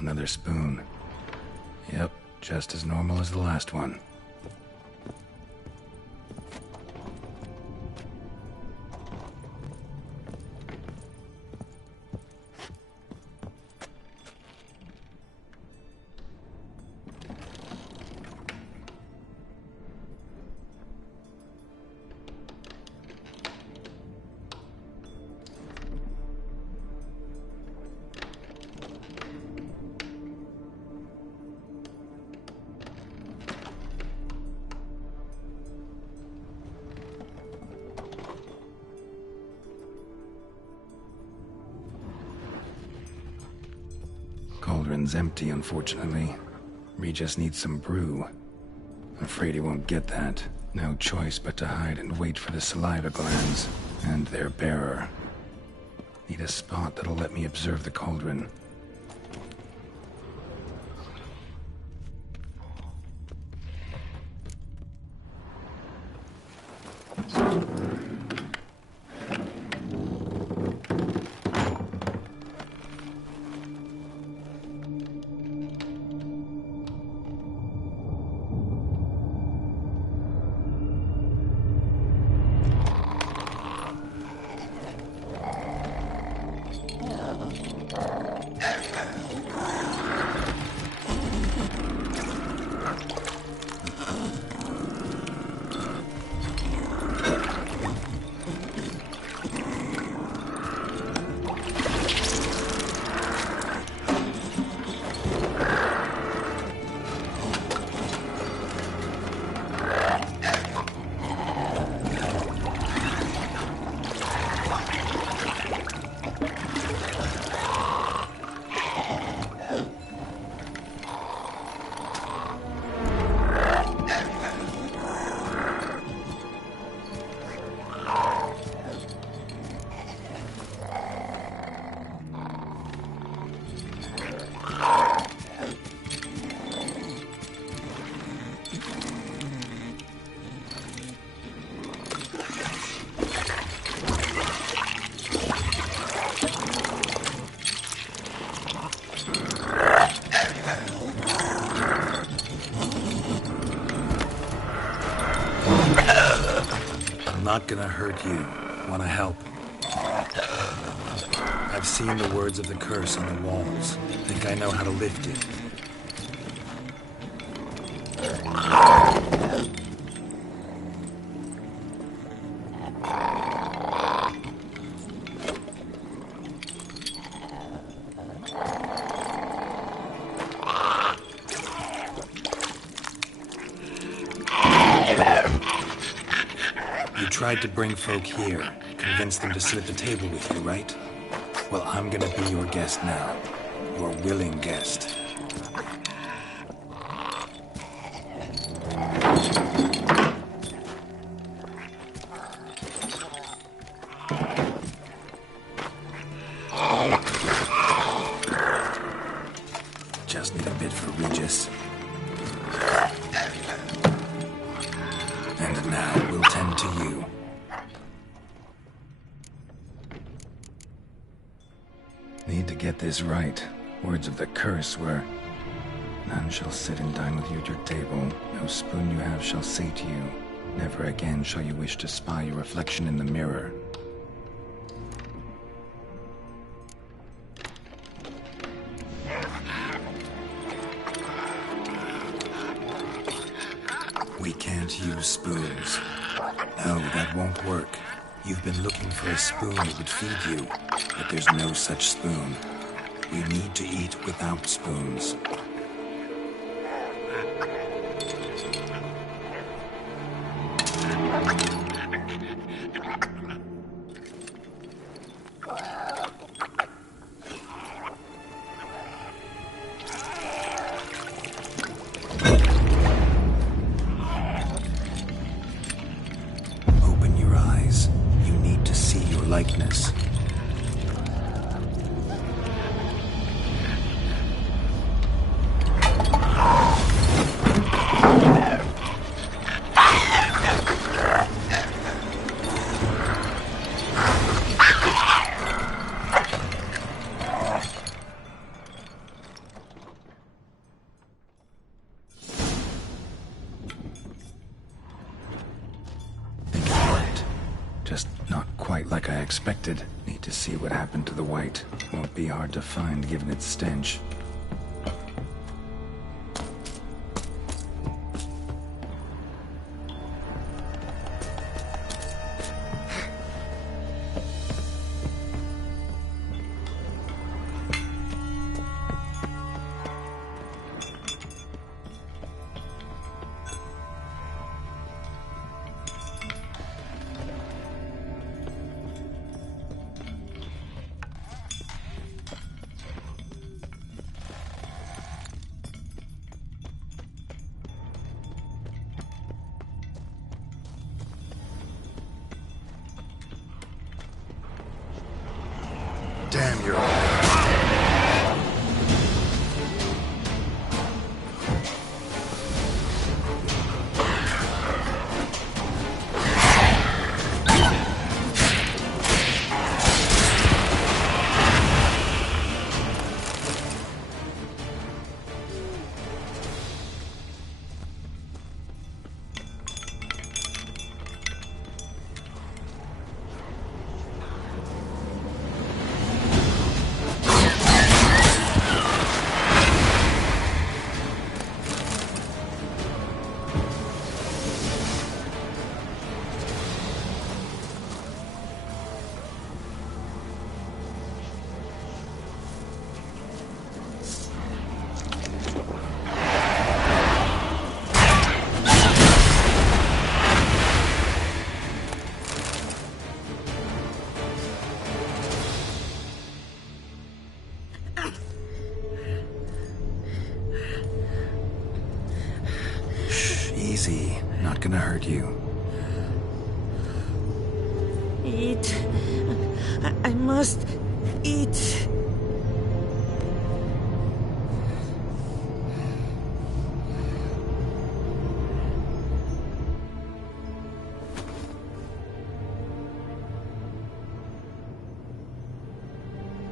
Another spoon. Yep, just as normal as the last one. Cauldron's empty, unfortunately. We just need some brew. Afraid he won't get that. No choice but to hide and wait for the saliva glands and their bearer. Need a spot that'll let me observe the cauldron. Not gonna hurt you. Wanna help? I've seen the words of the curse on the walls. Think I know how to lift it. Tried to bring folk here, convince them to sit at the table with you, right? Well, I'm gonna be your guest now. Your willing guest. Just need a bit for Regis. And now we'll tend to you. Need to get this right. Words of the curse were, "None shall sit and dine with you at your table. No spoon you have shall say to you, never again shall you wish to spy your reflection in the mirror." We can't use spoons. No, that won't work. You've been looking for a spoon that would feed you, but there's no such spoon. We need to eat without spoons. Open your eyes. You need to see your likeness. Like I expected. Need to see what happened to the white. Won't be hard to find given its stench. Damn, you're all... Easy. Not gonna hurt you. Eat. I must eat.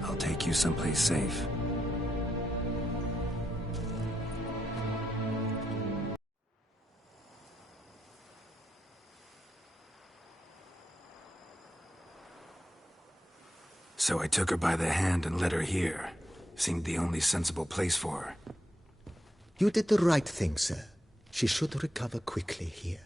I'll take you someplace safe. So I took her by the hand and led her here. Seemed the only sensible place for her. You did the right thing, sir. She should recover quickly here.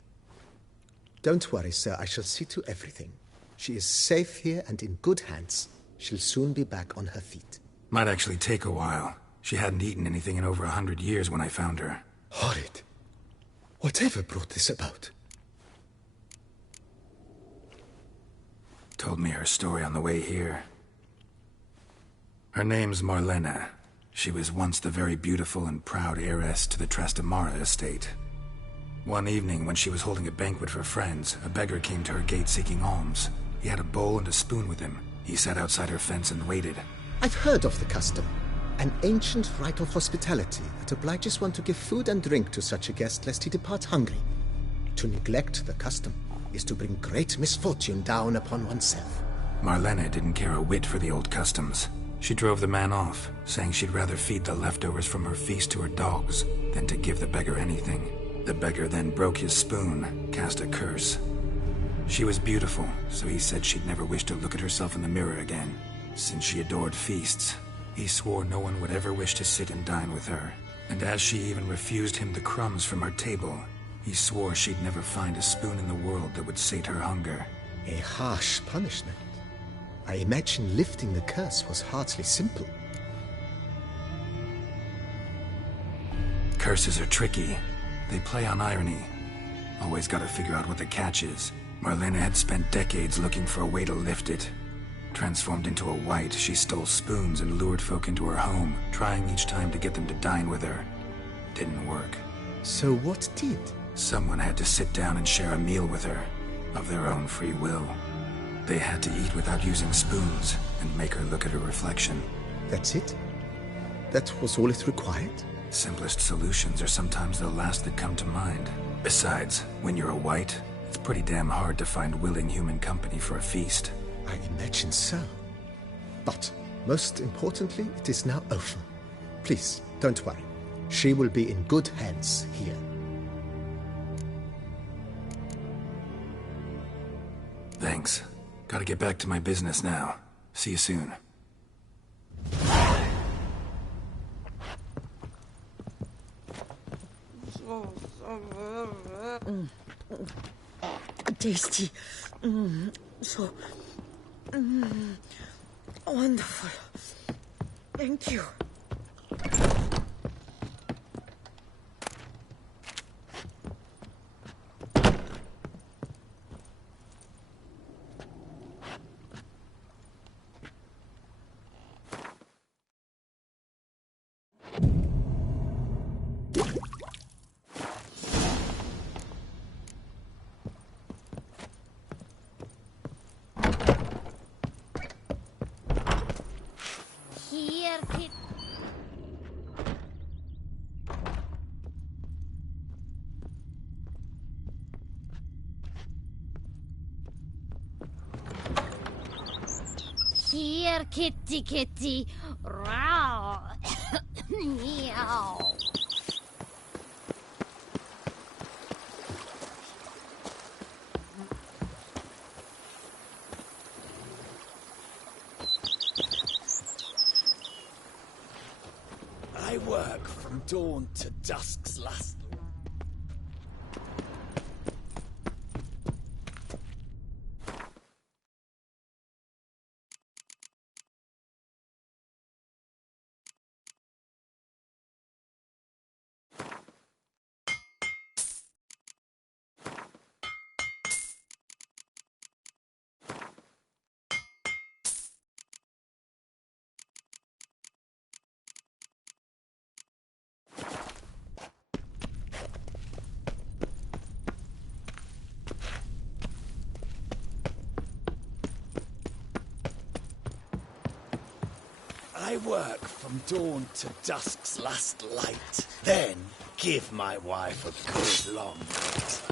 Don't worry, sir. I shall see to everything. She is safe here and in good hands. She'll soon be back on her feet. Might actually take a while. She hadn't eaten anything in over 100 years when I found her. Horrid. Whatever brought this about? Told me her story on the way here. Her name's Marlena. She was once the very beautiful and proud heiress to the Trastamara estate. One evening, when she was holding a banquet for friends, a beggar came to her gate seeking alms. He had a bowl and a spoon with him. He sat outside her fence and waited. I've heard of the custom. An ancient rite of hospitality that obliges one to give food and drink to such a guest lest he depart hungry. To neglect the custom is to bring great misfortune down upon oneself. Marlena didn't care a whit for the old customs. She drove the man off, saying she'd rather feed the leftovers from her feast to her dogs than to give the beggar anything. The beggar then broke his spoon, cast a curse. She was beautiful, so he said she'd never wish to look at herself in the mirror again. Since she adored feasts, he swore no one would ever wish to sit and dine with her. And as she even refused him the crumbs from her table, he swore she'd never find a spoon in the world that would sate her hunger. A harsh punishment. I imagine lifting the curse was hardly simple. Curses are tricky. They play on irony. Always gotta figure out what the catch is. Marlena had spent decades looking for a way to lift it. Transformed into a white, she stole spoons and lured folk into her home, trying each time to get them to dine with her. Didn't work. So what did? Someone had to sit down and share a meal with her, of their own free will. They had to eat without using spoons, and make her look at her reflection. That's it? That was all it required? Simplest solutions are sometimes the last that come to mind. Besides, when you're a white, it's pretty damn hard to find willing human company for a feast. I imagine so. But, most importantly, it is now over. Please, don't worry. She will be in good hands here. Thanks. Gotta get back to my business now. See you soon. Tasty. So wonderful. Thank you. Here, kid. Here, kitty, kitty. Row. Meow. I work from dawn to dusk's last. I work from dawn to dusk's last light. Then give my wife a good long night.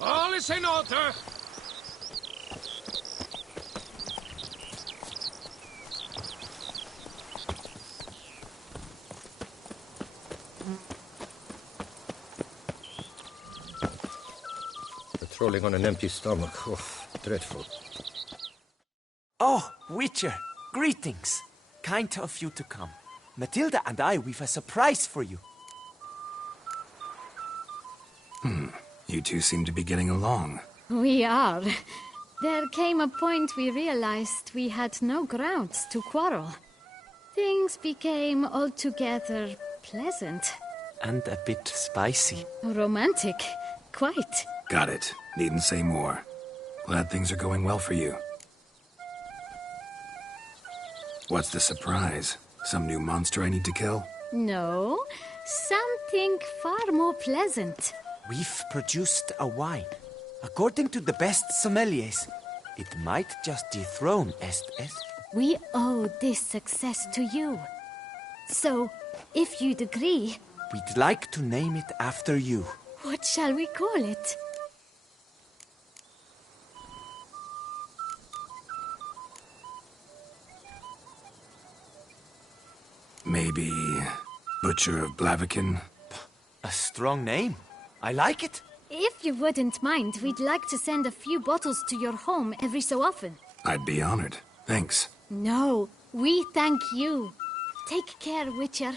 All is in order. Patrolling on an empty stomach. Oh, dreadful. Oh, Witcher, greetings. Kind of you to come. Matilda and I, we've a surprise for you. You two seem to be getting along. We are. There came a point we realized we had no grounds to quarrel. Things became altogether pleasant. And a bit spicy. Romantic. Quite. Got it. Needn't say more. Glad things are going well for you. What's the surprise? Some new monster I need to kill? No, something far more pleasant. We've produced a wine. According to the best sommeliers, it might just dethrone Est. We owe this success to you. So, if you'd agree, We'd like to name it after you. what shall we call it? Maybe Butcher of Blaviken? A strong name. I like it. If you wouldn't mind, we'd like to send a few bottles to your home every so often. I'd be honored. Thanks. No, we thank you. Take care, Witcher.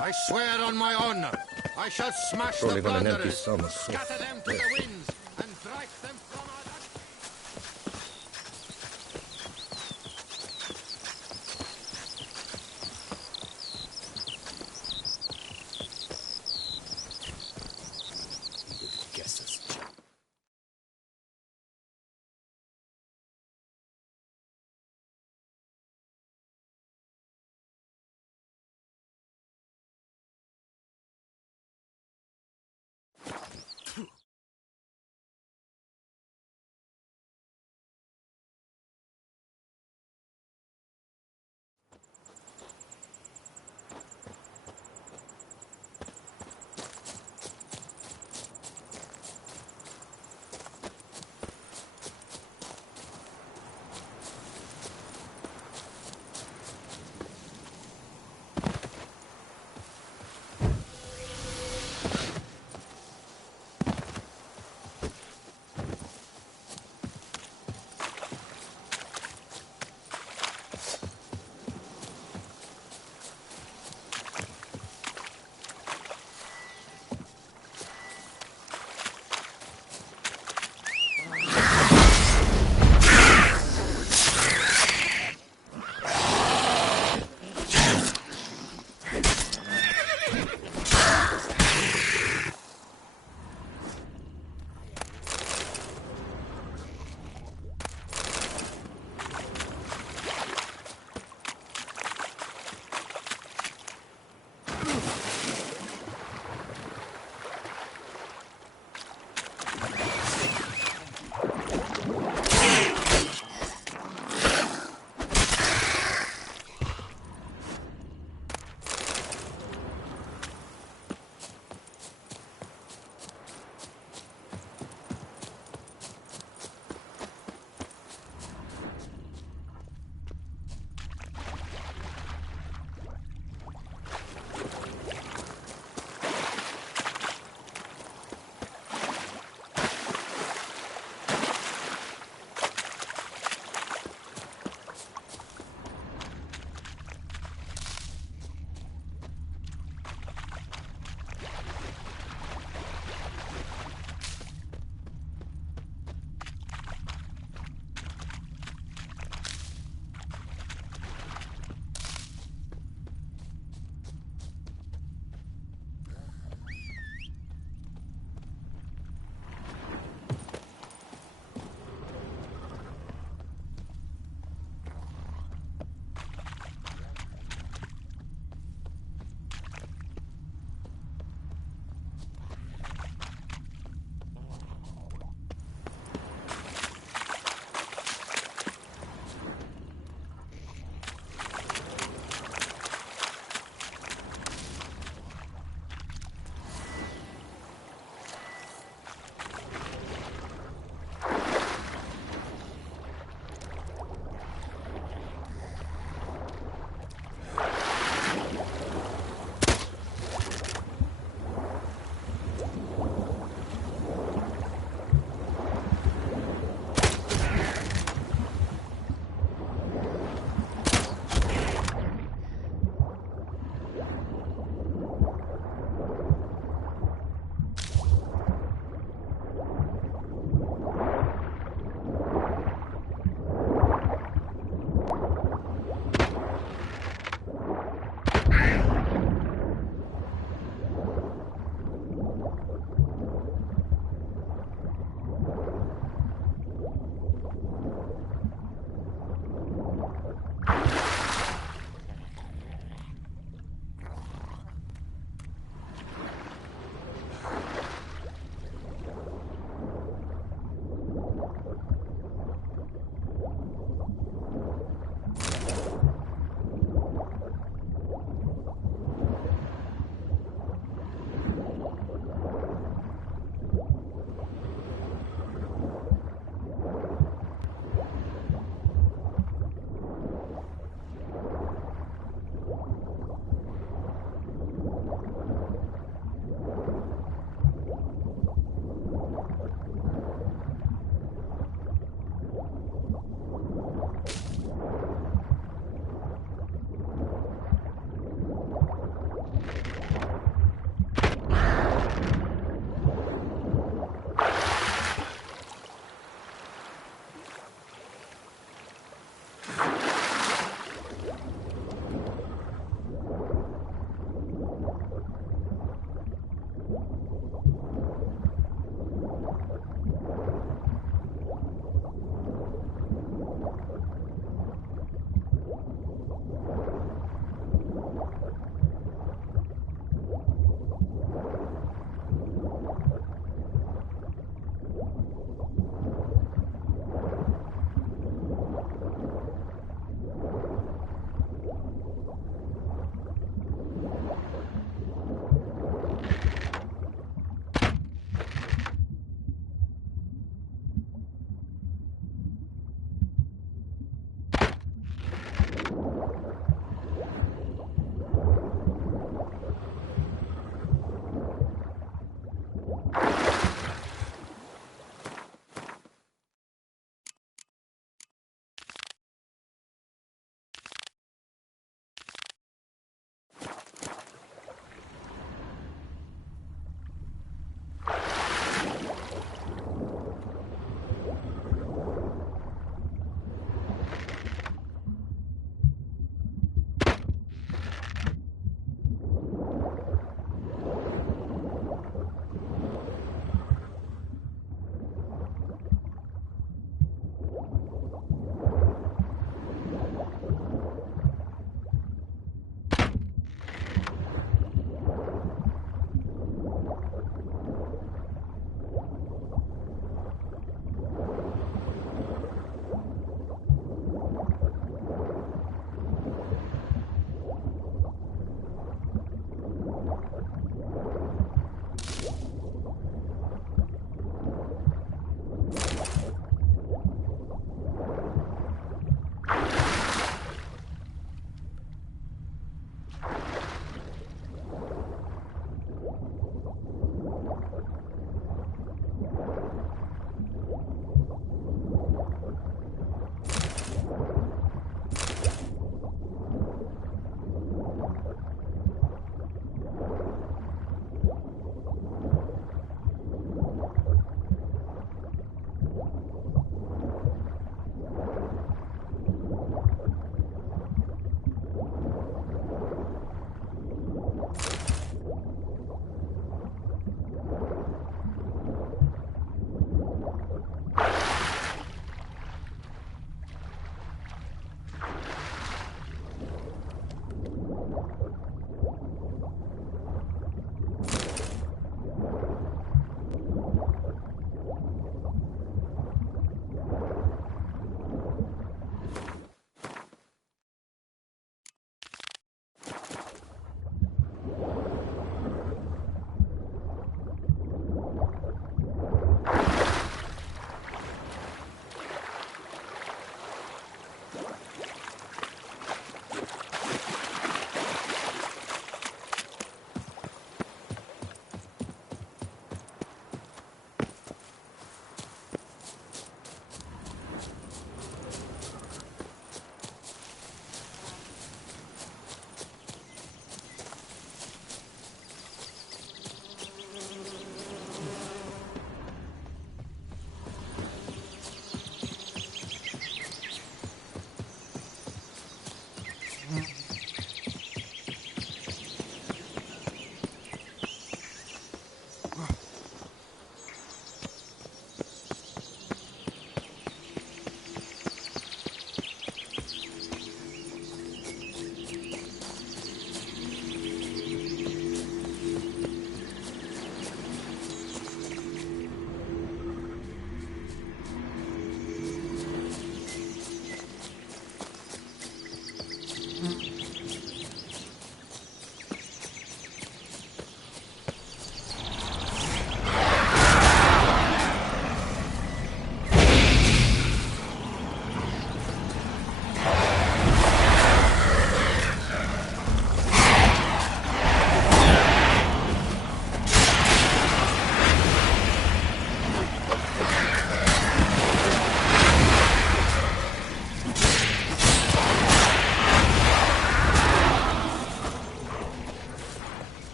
I swear on my honor, I shall smash Patrolling the on an empty plunderers, stomach. scatter them to the winds, and drive them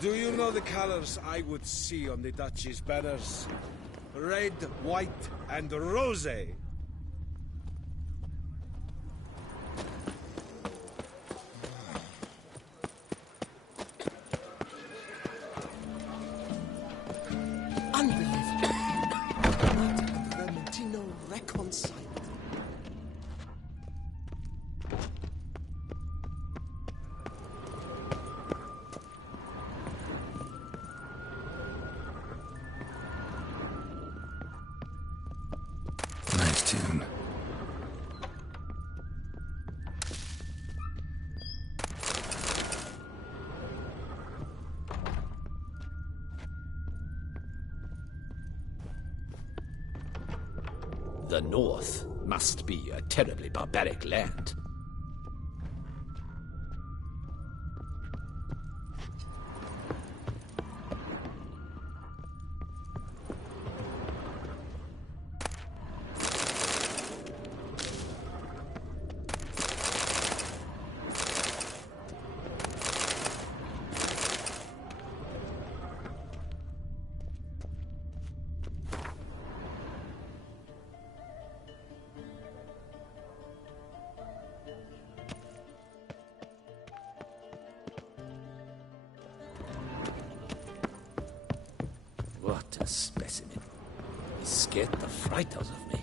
Do you know the colors I would see on the Duchy's banners? Red, white, and rose. Unbelievable. Martin and Vermentino reconciled. Nice tune. The North must be a terribly barbaric land. What a specimen. He scared the fright out of me.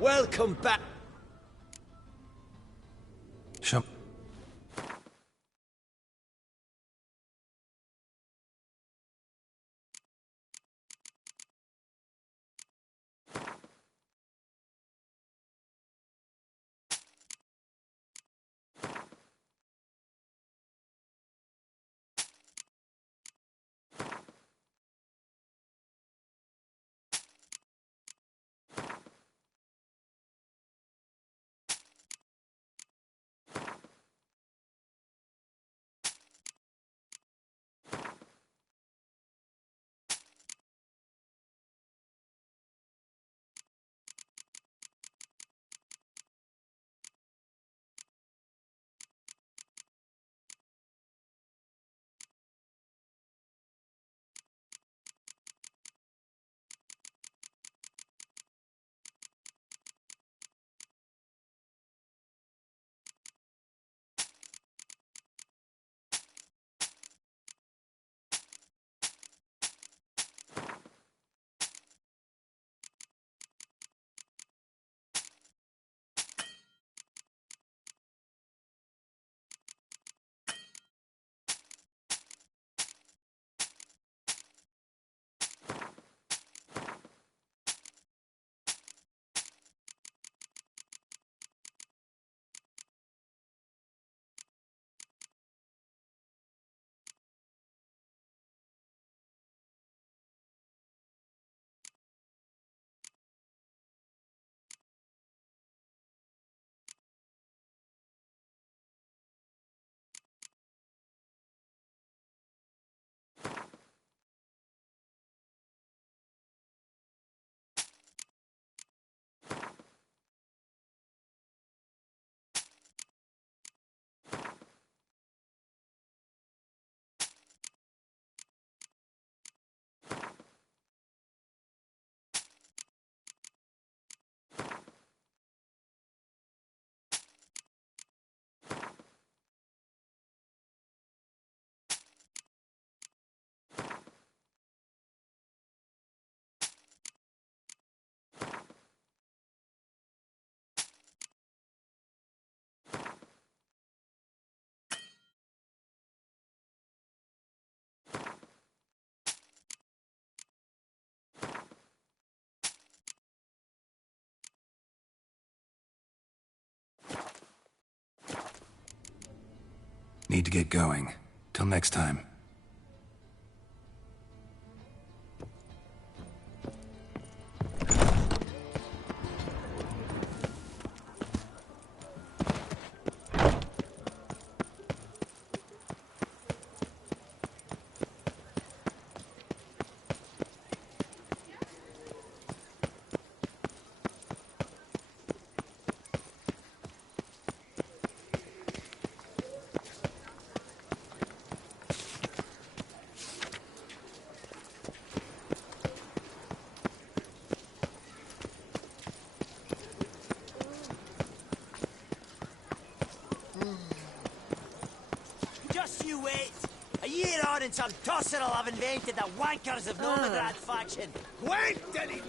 Welcome back. Show. Need to get going. Till next time. Just you wait. A year on and some tosser will have invented the wankers of Novigrad faction. Wait, Denny!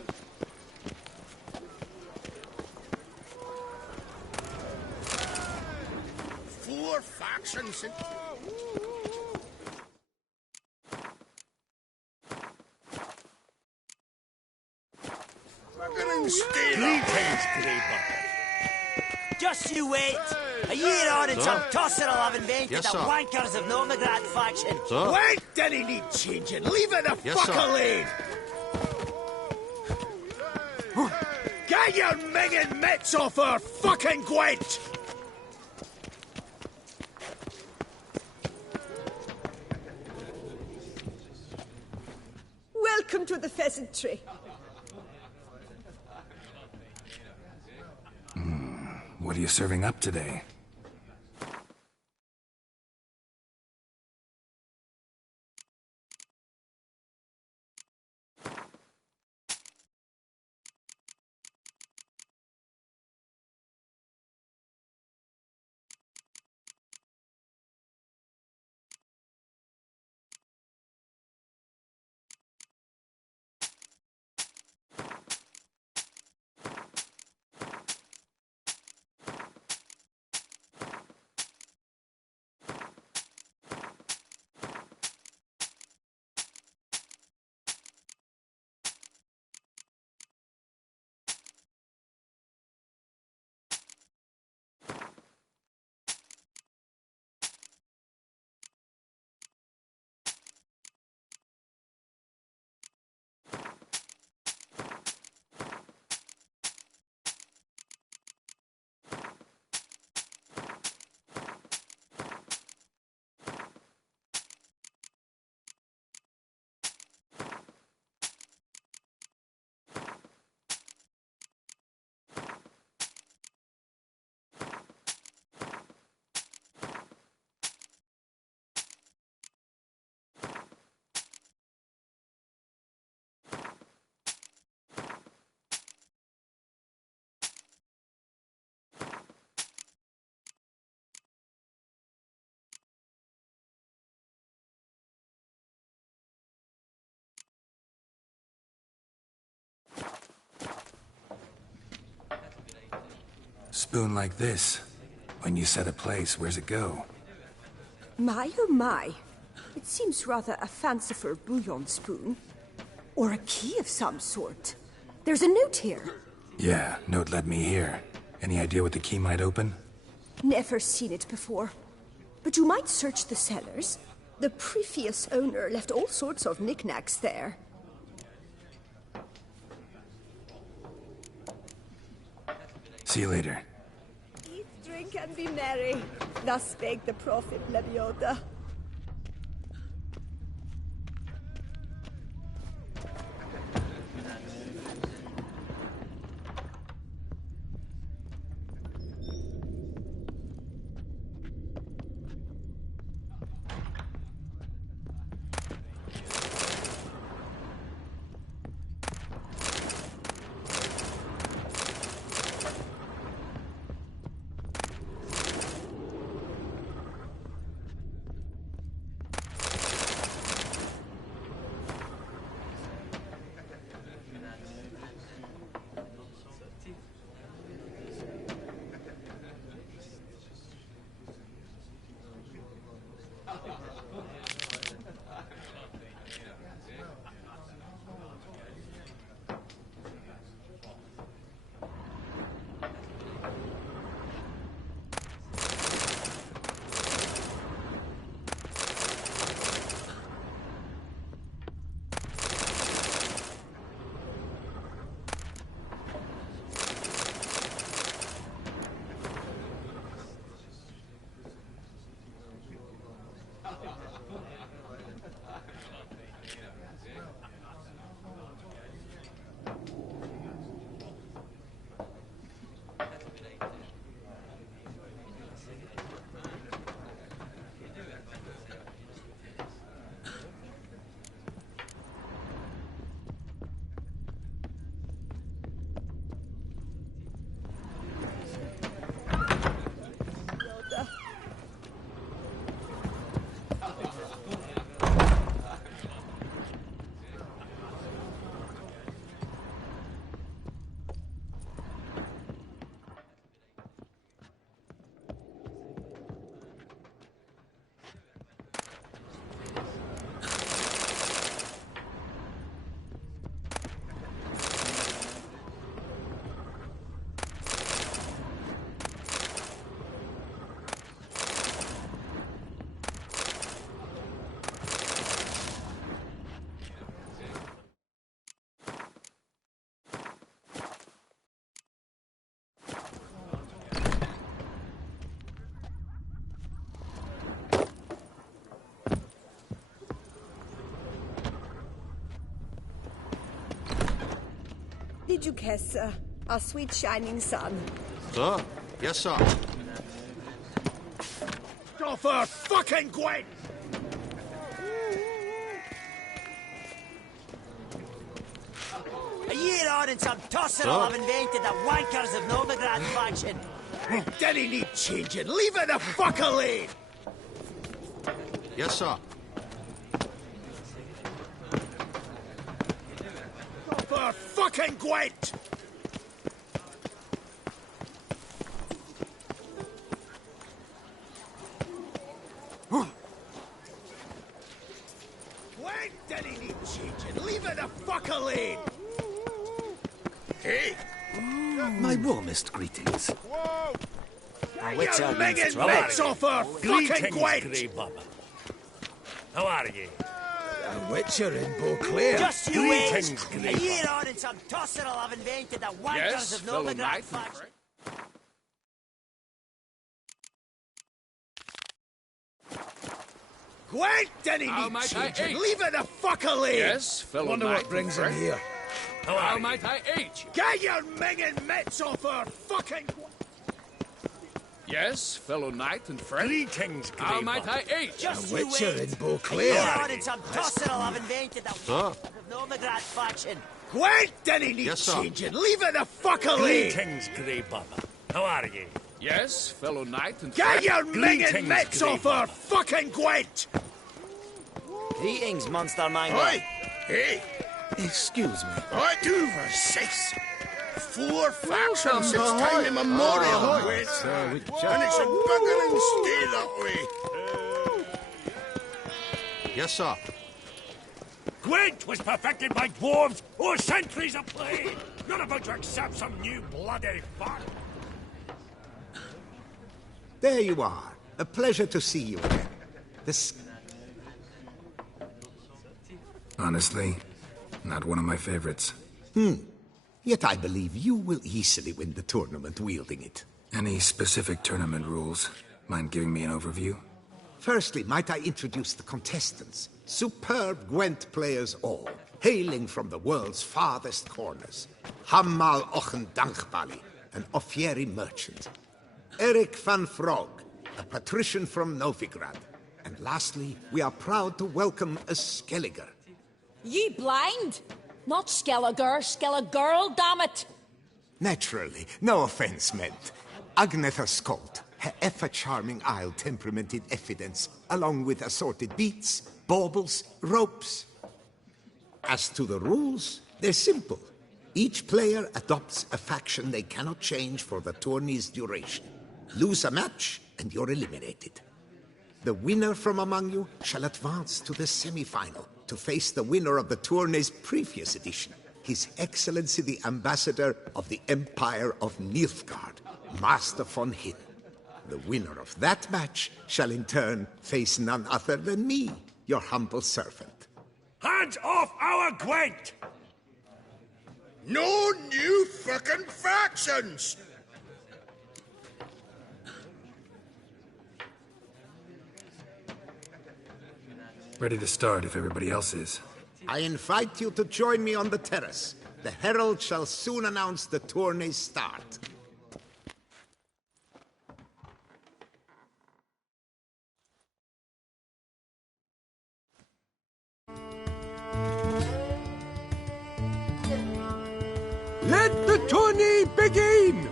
Four factions in... Fucking steal! Greetings, Grey Bucket. Just you wait. A year on and some tosser will have invented the wankers of Novigrad faction. Wait, Denny need changing. Leave it a fucker lane. Get your minging mitts off our fucking Gwent! Welcome to the pheasantry. What are you serving up today? Spoon like this. When you set a place, where's it go? My, oh my. It seems rather a fanciful bouillon spoon. Or a key of some sort. There's a note here. Yeah, note led me here. Any idea what the key might open? Never seen it before. But you might search the cellars. The previous owner left all sorts of knickknacks there. See you later. Eat, drink, and be merry. Thus spake the prophet Lebioda. Did you kiss our sweet shining sun? Sir? Yes, sir. Go for fucking Gwen! A year on and some tosser will have invented the wankers of Novigrad faction. Didn't need changing. Leave it the fuck alone! Yes, sir. Go for fucking Gwent! Gwent didn't need changing. Leave it the fuck alone! Hey! My warmest greetings. Whoa! Witcher You means minging trouble. mitts off her fucking Gwent! How are ye? A Witcher in Beauclair. Just you wait! Greetings, A Greyback. year on and some tosser will have invented the wankers Yes, of fellow Novigrad knight. faction. Gwent didn't How need might I changing. aid? Leave it the fuck alone! Yes, fellow Wonder knight what brings and him friend. here. How might I aid you? Get your minging mitts off her fucking Gwent! Yes, fellow knight and friend. Greetings, How might Greyback. I aid you? Just A you Witcher wait! in A Beauclair. year on and some tosser will have invented the wankers of Novigrad faction. Gwent didn't need Yes, sir. changing. Leave it the fuck alone! Greetings, Greyback. How are ye? Yes, fellow knight and Get friend. your minging Greetings, mitts off her fucking Gwent! Greetings, monster mangler. Oi! Hey! Excuse me. I do for six. 4 factions since time immemorial, Gwent. And it's a bugger and stay that way. Yes, sir. Gwent was perfected by dwarves or centuries of play. Not about to accept some new bloody fuck. There you are. A pleasure to see you again. This... Honestly, not one of my favorites. Yet I believe you will easily win the tournament wielding it. Any specific tournament rules? Mind giving me an overview? Firstly, might I introduce the contestants? Superb Gwent players all, hailing from the world's farthest corners. Hammal Ochen Dankbali, an Offieri merchant. Eric van Frog, a patrician from Novigrad. And lastly, we are proud to welcome a Skelliger. Ye blind? Not Skelliger, damn it! Naturally, no offense meant. Agnetha Skolt, her ever-charming Isle temperamented evidence, along with assorted beats, baubles, ropes. As to the rules, they're simple. Each player adopts a faction they cannot change for the tourney's duration. Lose a match, and you're eliminated. The winner from among you shall advance to the semi-final to face the winner of the tourney's previous edition, His Excellency the Ambassador of the Empire of Nilfgaard, Master von Hin. The winner of that match shall in turn face none other than me, your humble servant. Hands off our Gwent! No new fucking factions! Ready to start if everybody else is. I invite you to join me on the terrace. The herald shall soon announce the tourney's start. Let the tourney begin!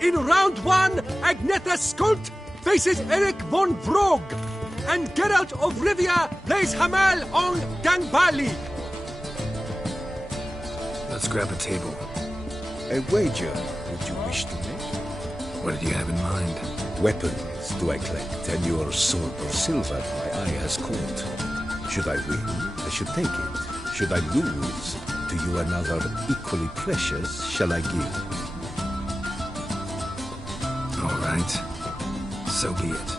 In round one, Agnetha Skolt faces Eric von Vrog, and Geralt of Rivia plays Hamal on Gangbali. Let's grab a table. A wager would you wish to make? What did you have in mind? Weapons do I collect, and your sword of silver my eye has caught. Should I win, I should take it. Should I lose, to you another equally precious shall I give. All right. So be it.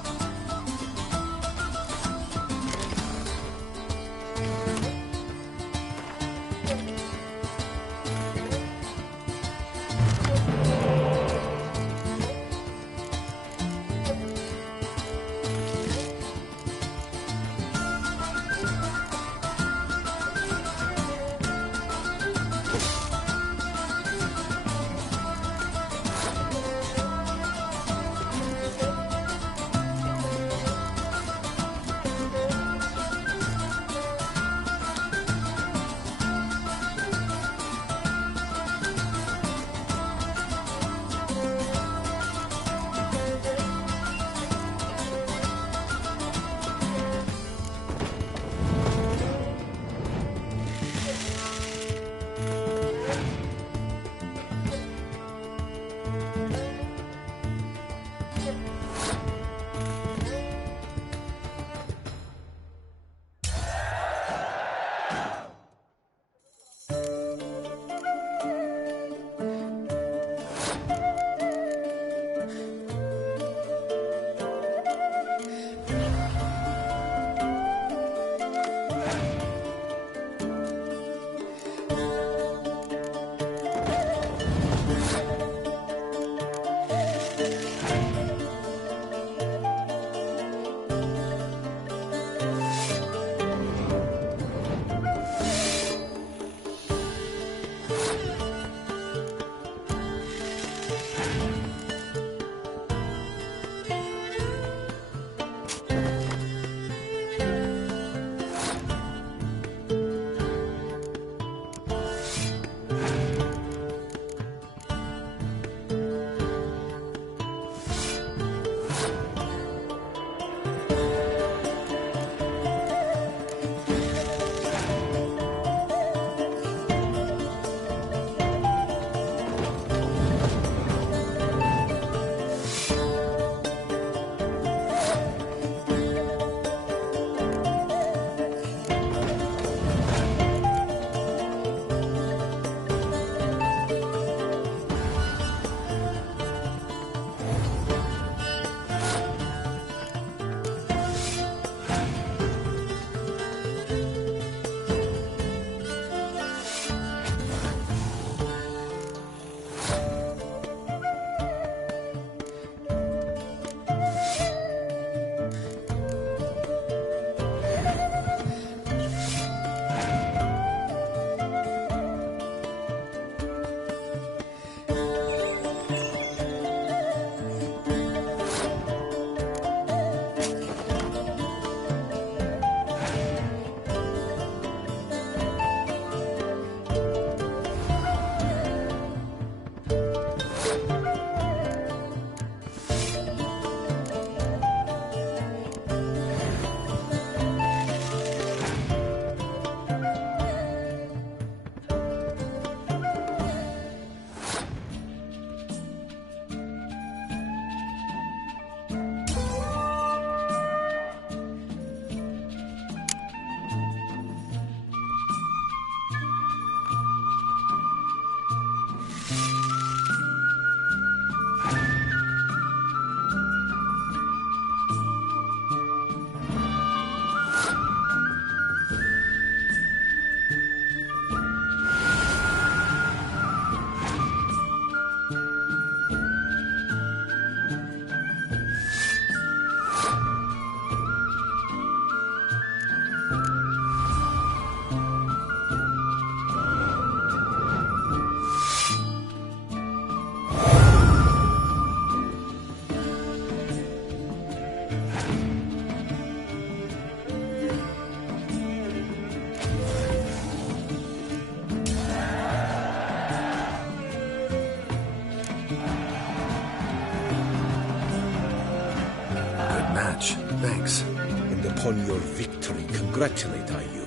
Thanks. And upon your victory, congratulate I you.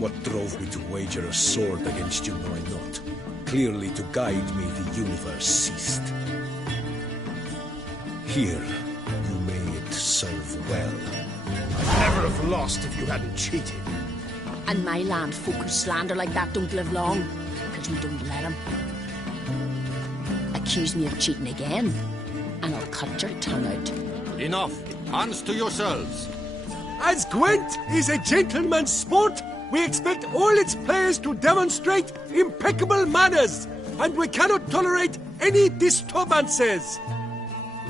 What drove me to wager a sword against you know I not. Clearly to guide me the universe ceased. Here, you may it serve well. I'd never have lost if you hadn't cheated. And my land folk who slander like that don't live long, because we don't let them. Accuse me of cheating again, and I'll cut your tongue out. Enough. Hands to yourselves. As Gwent is a gentleman's sport, we expect all its players to demonstrate impeccable manners, and we cannot tolerate any disturbances.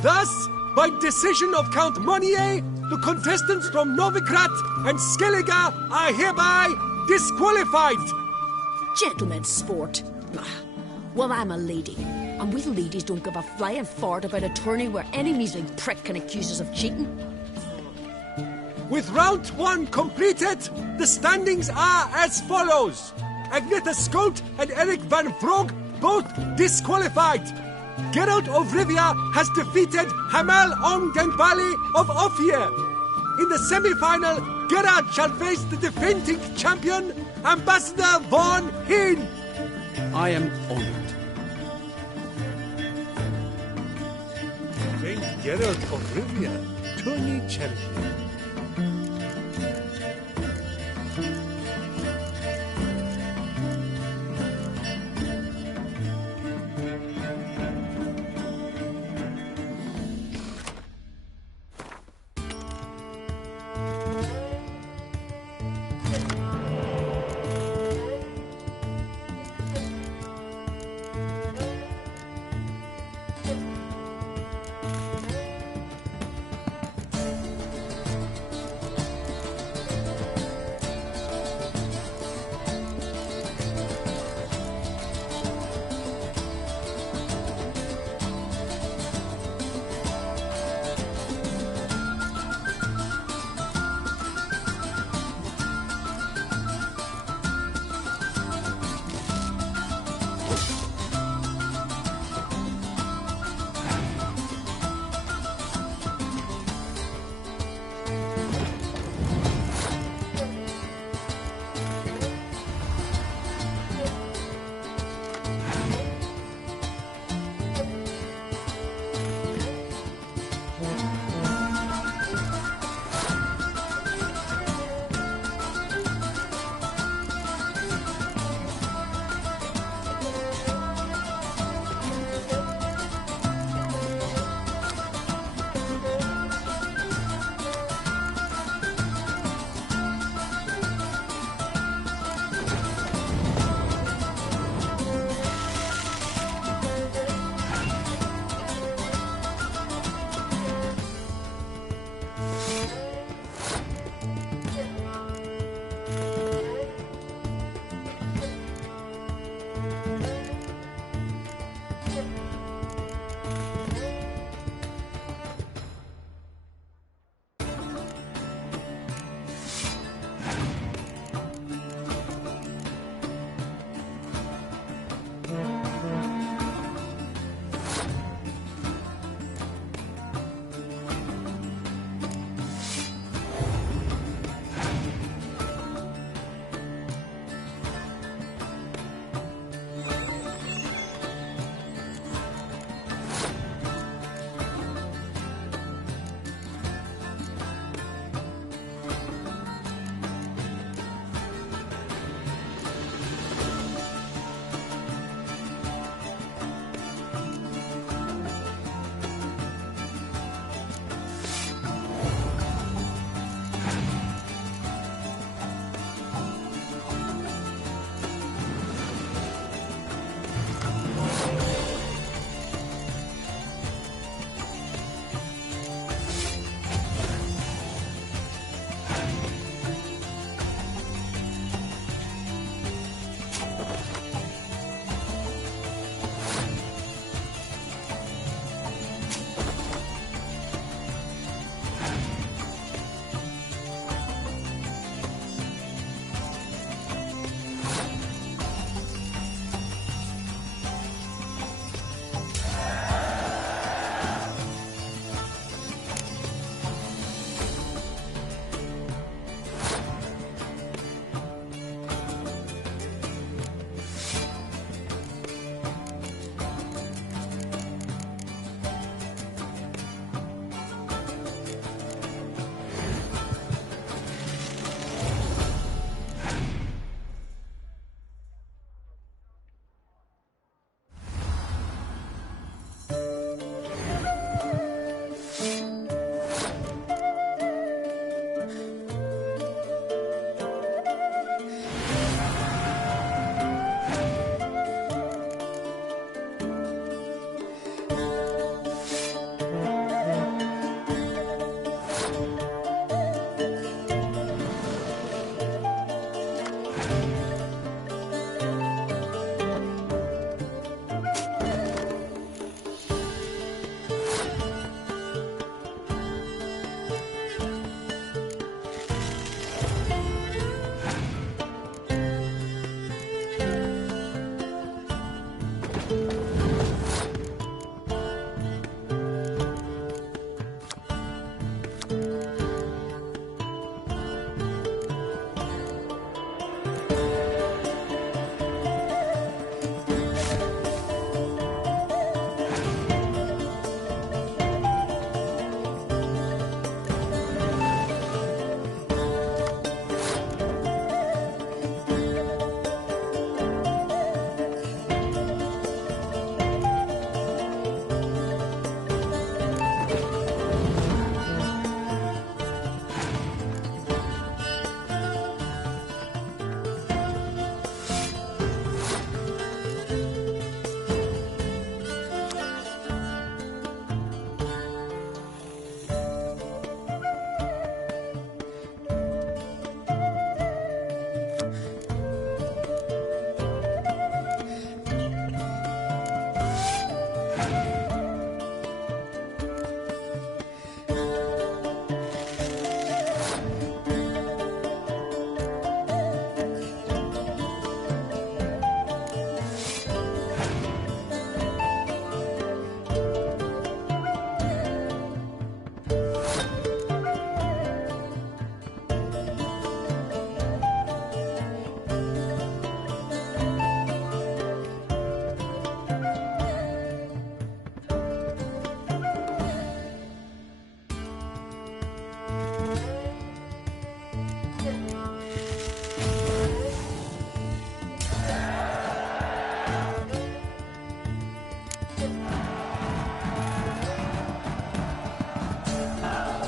Thus, by decision of Count Monnier, the contestants from Novigrad and Skellige are hereby disqualified. Gentlemen's sport? Well, I'm a lady, and we ladies don't give a flying fart about a tourney where any measly prick can accuse us of cheating. With round one completed, the standings are as follows. Agneta Skolt and Eric van Vrog both disqualified. Geralt of Rivia has defeated Hamal Ong den Valley of Ophir. In the semi-final, Geralt shall face the defending champion, Ambassador Von Heen. I am honored. Saint Geralt of Rivia, tourney champion.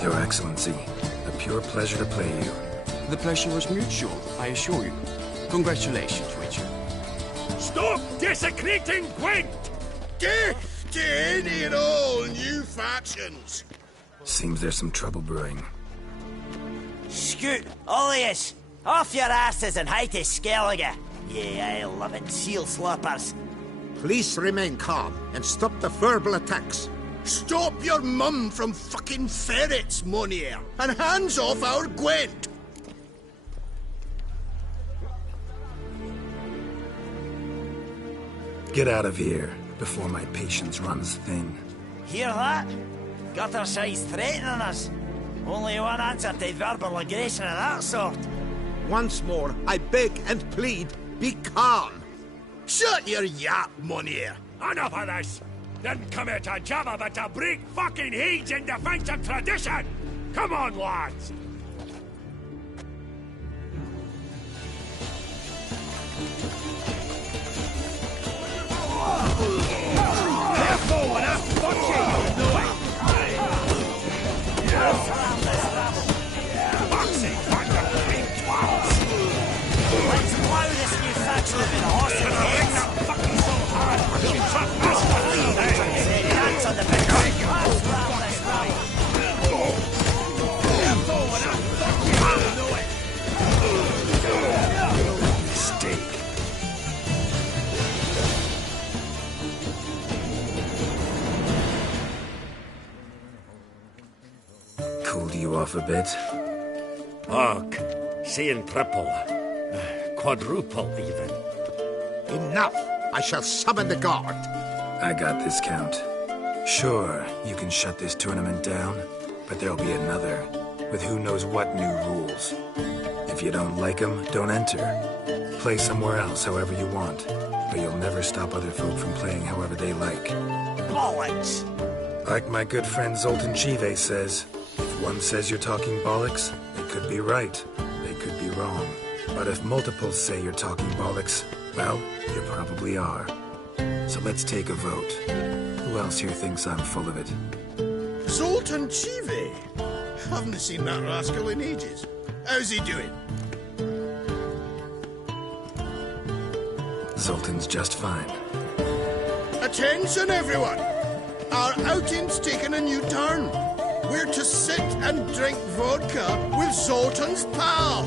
Your Excellency, a pure pleasure to play you. The pleasure was mutual, I assure you. Congratulations, Richard. Stop desecrating Gwent! Death to any and all new factions! Seems there's some trouble brewing. Scoot, all of yous! Off your asses and hide to Skellige, ye ale-loving seal slappers. Please remain calm and stop the verbal attacks. Stop your mum from fucking ferrets, Monier, and hands off our Gwent! Get out of here before my patience runs thin. Hear that? Gutter-sized threatening us. Only one answer to verbal aggression of that sort. Once more, I beg and plead, be calm. Shut your yap, Monier. Enough of this! Didn't come here to jabber, but to break fucking heads in defense of tradition! Come on, lads! Careful when I fuck you, you know it! Boxing, fucking twats! Let's plow this new faction up in the horse's heads! Fucking so hard! You trap us to leave, eh? That's on the big one! Let's round this round! Careful when I fuck you, you know it! Mistake. Cooled you off a bit? Fuck. Seeing triple. Quadruple, even. Enough! I shall summon the guard. I got this, Count. Sure, you can shut this tournament down, but there'll be another, with who knows what new rules. If you don't like them, don't enter. Play somewhere else however you want, but you'll never stop other folk from playing however they like. Bollocks! Like my good friend Zoltan Chive says, if one says you're talking bollocks, they could be right, they could be wrong. But if multiples say you're talking bollocks, well, you probably are. So let's take a vote. Who else here thinks I'm full of it? Zoltan Chive? Haven't seen that rascal in ages. How's he doing? Zoltan's just fine. Attention, everyone! Our outing's taken a new turn. We're to sit and drink vodka with Zoltan's pal.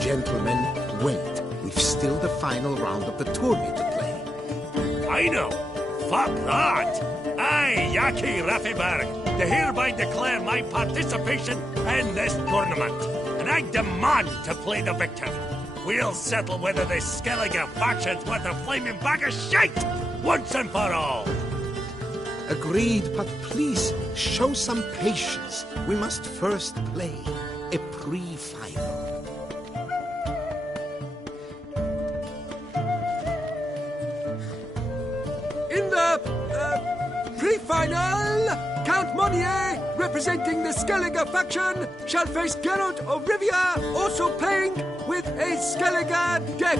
Gentlemen, wait. We've still the final round of the tourney to play. I know. Fuck that. I, Yaki Raffenberg, do hereby declare my participation in this tournament. And I demand to play the victor. We'll settle whether this Skellige faction's worth a flaming bag of shite once and for all. Agreed, but please, show some patience. We must first play a pre-final. In the pre-final, Count Monnier, representing the Skellige faction, shall face Geralt of Rivia, also playing with a Skellige deck.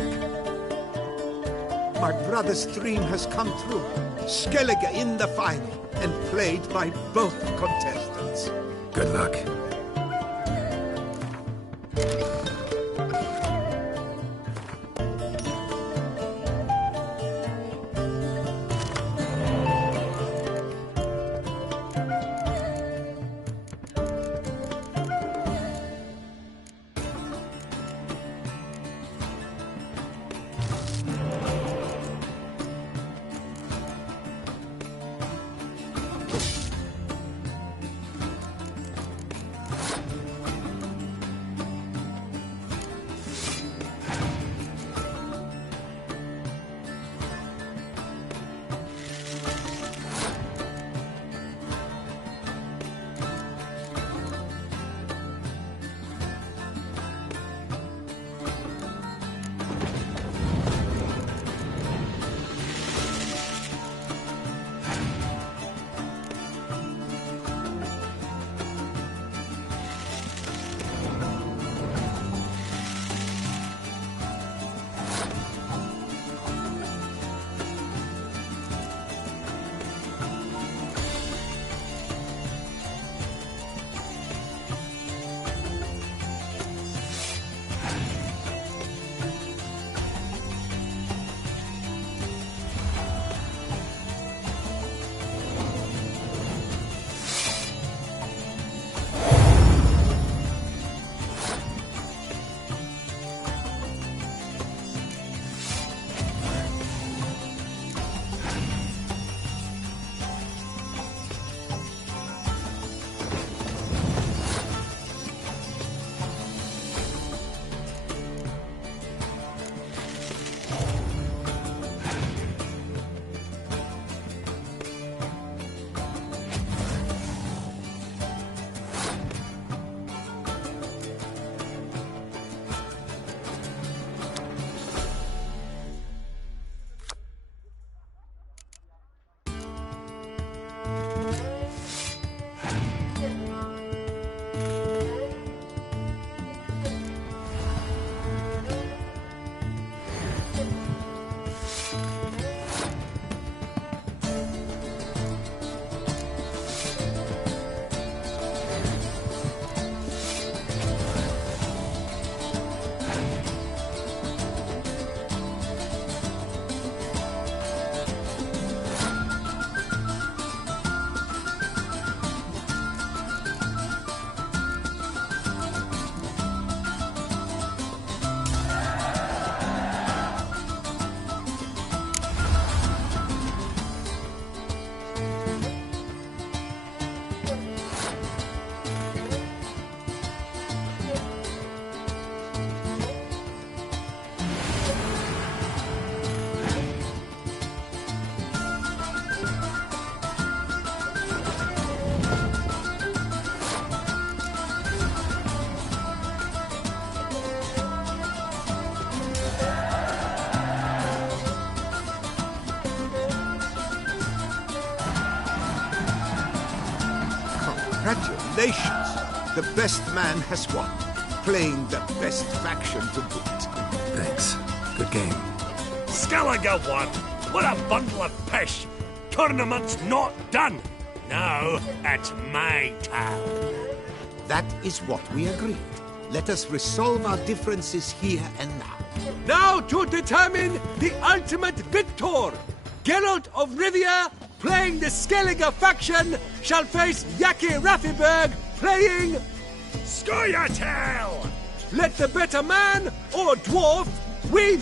My brother's dream has come true. Skellige in the final, and played by both contestants. Good luck. Congratulations. The best man has won. Playing the best faction to boot. Thanks. Good game. Skellige won. What a bundle of pish. Tournament's not done. Now it's my turn. That is what we agreed. Let us resolve our differences here and now. Now to determine the ultimate victor! Geralt of Rivia, playing the Skellige faction, shall face Yaki Raffiberg, playing... Scoia'tael! Let the better man, or dwarf, win!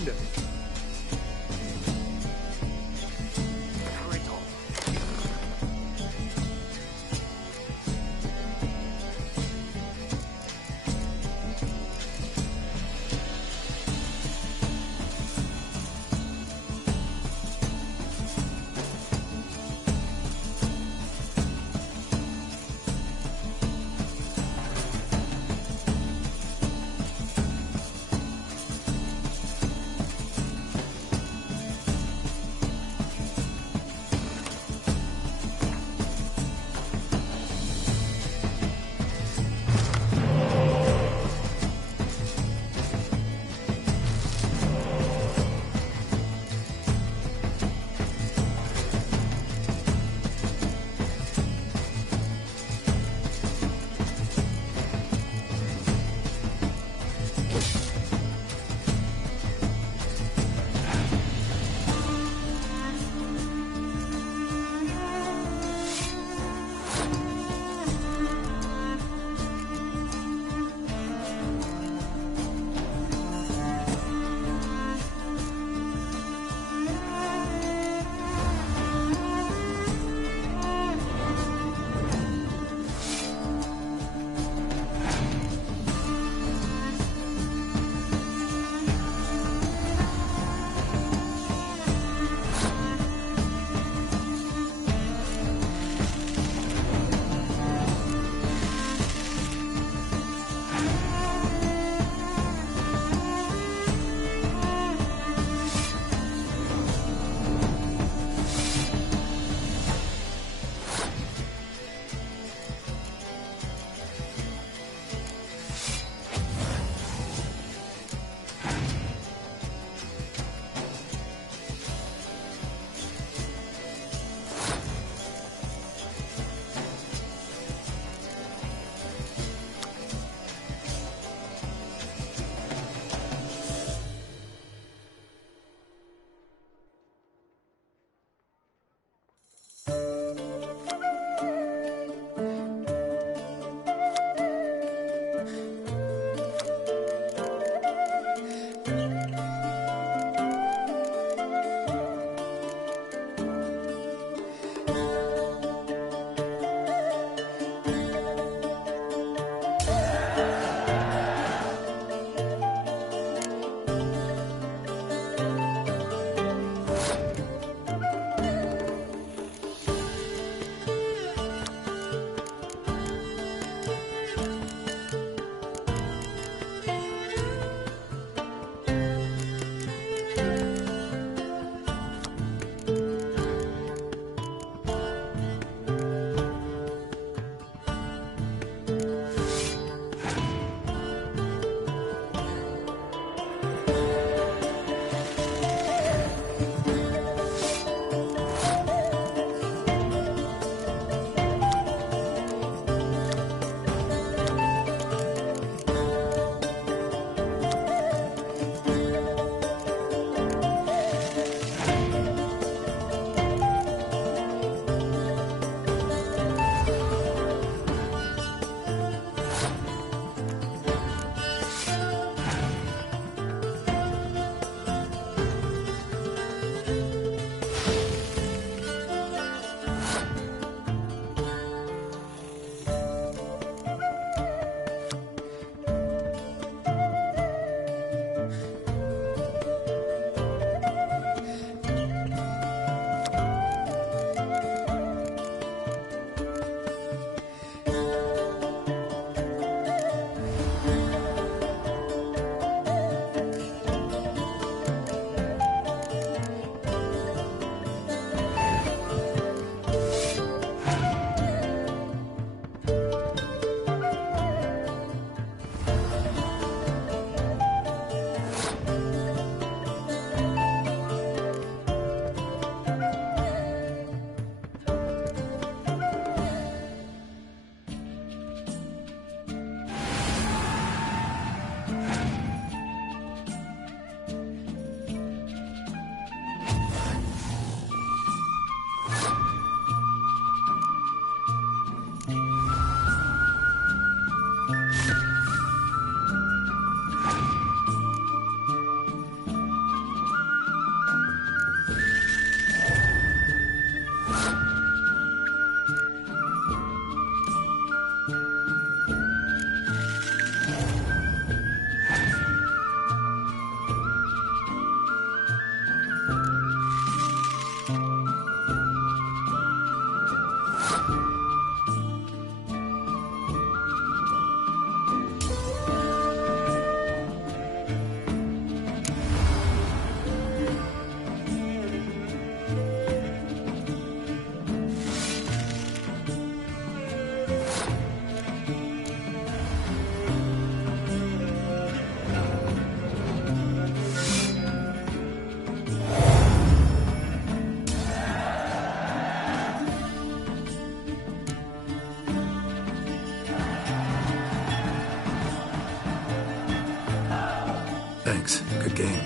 Thanks. Good game.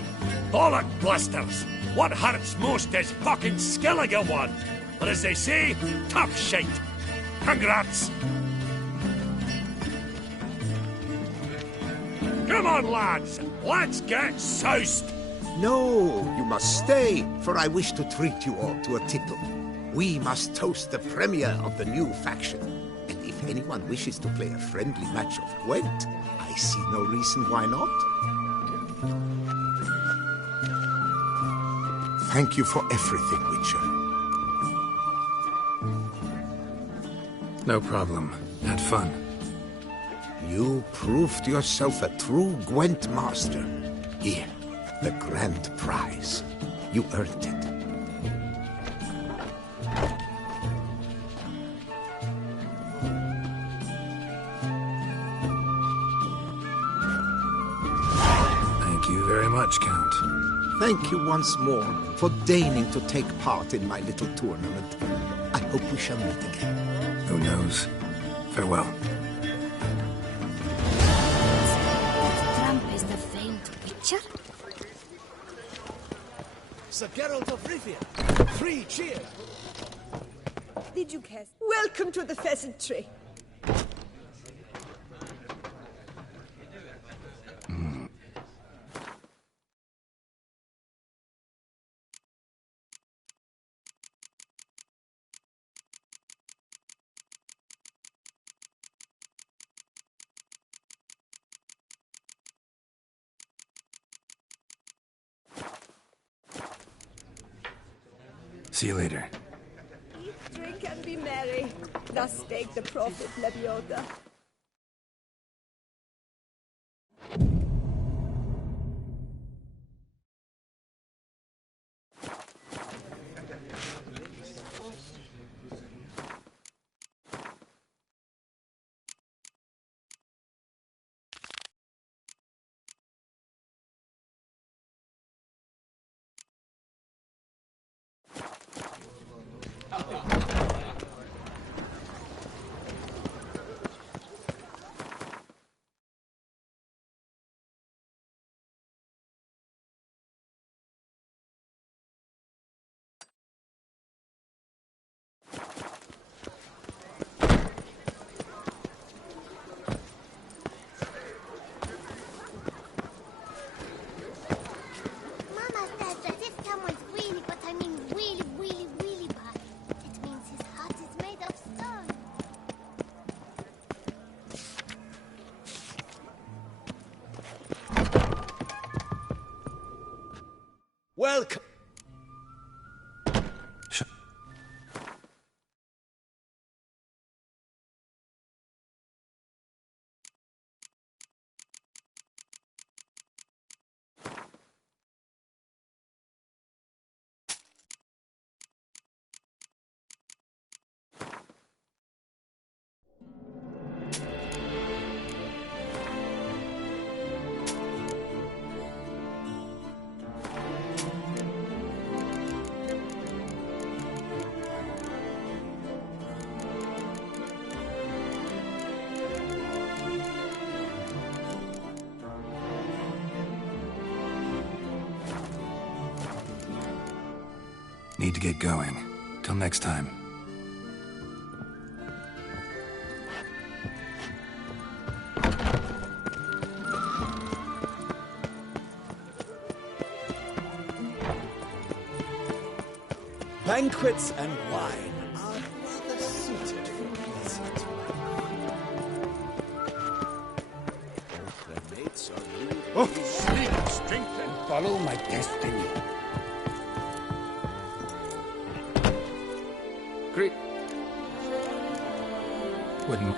Bollock blisters! What hurts most is fucking skilling a one. But as they say, tough shite. Congrats! Come on, lads! Let's get soused! No, you must stay, for I wish to treat you all to a tipple. We must toast the premier of the new faction. And if anyone wishes to play a friendly match of Gwent, I see no reason why not. Thank you for everything, Witcher. No problem. Had fun. You proved yourself a true Gwent master. Here, the grand prize. You earned it. Thank you very much, Count. Thank you once more for deigning to take part in my little tournament. I hope we shall meet again. Who knows? Farewell. Trump is the famed Witcher? Sir Geralt of Rivia. 3 cheers. Did you guess? Welcome to the pheasantry. See you later. Eat, drink, and be merry. Thus spake the prophet Lebioda. Mama says that if someone's really, but I mean really, really, really bad, it means his heart is made of stone. Welcome. Need to get going. Till next time. Banquets and wine are rather suited for pleasant. Their mates are really sleep, strength, and follow my destiny. Great. Wouldn't.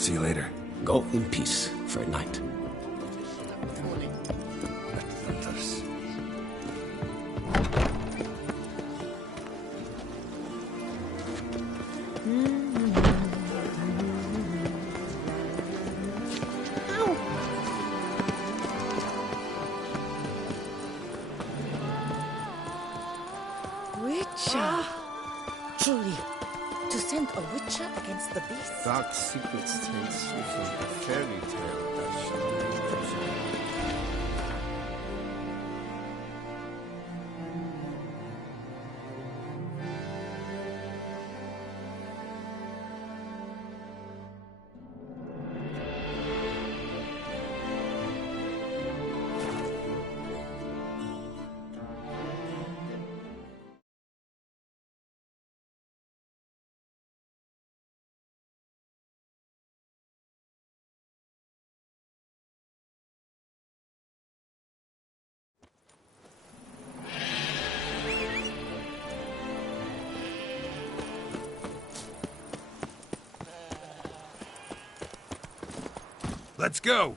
See you later. Go in peace for a night. Witcher! Truly, to send a witcher against the beast. Dark secrets taste from a fairy tale that shall be preserved. Let's go!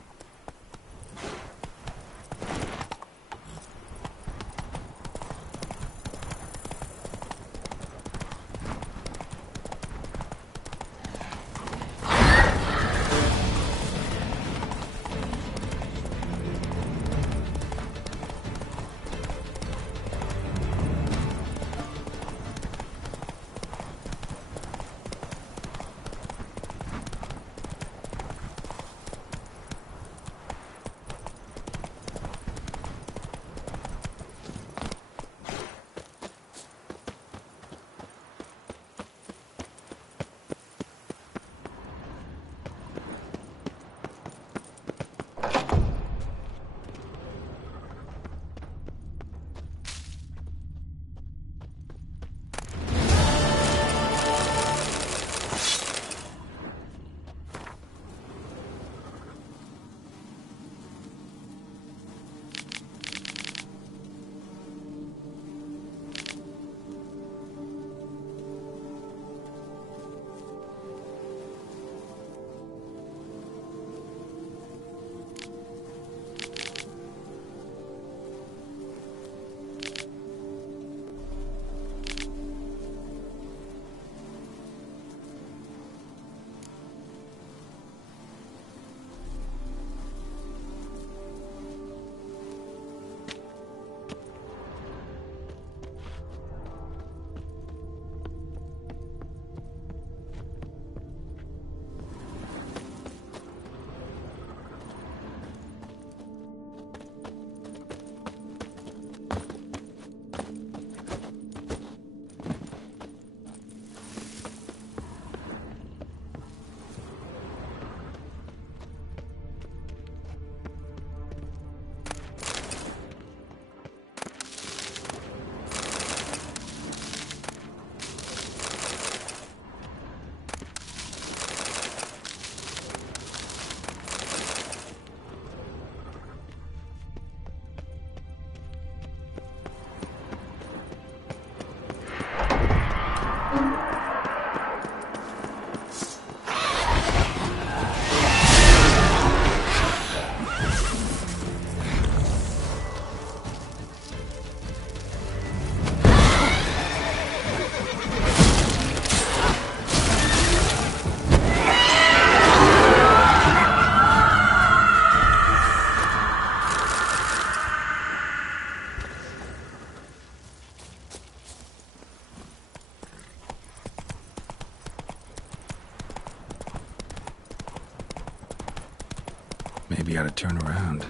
Maybe I ought to turn around.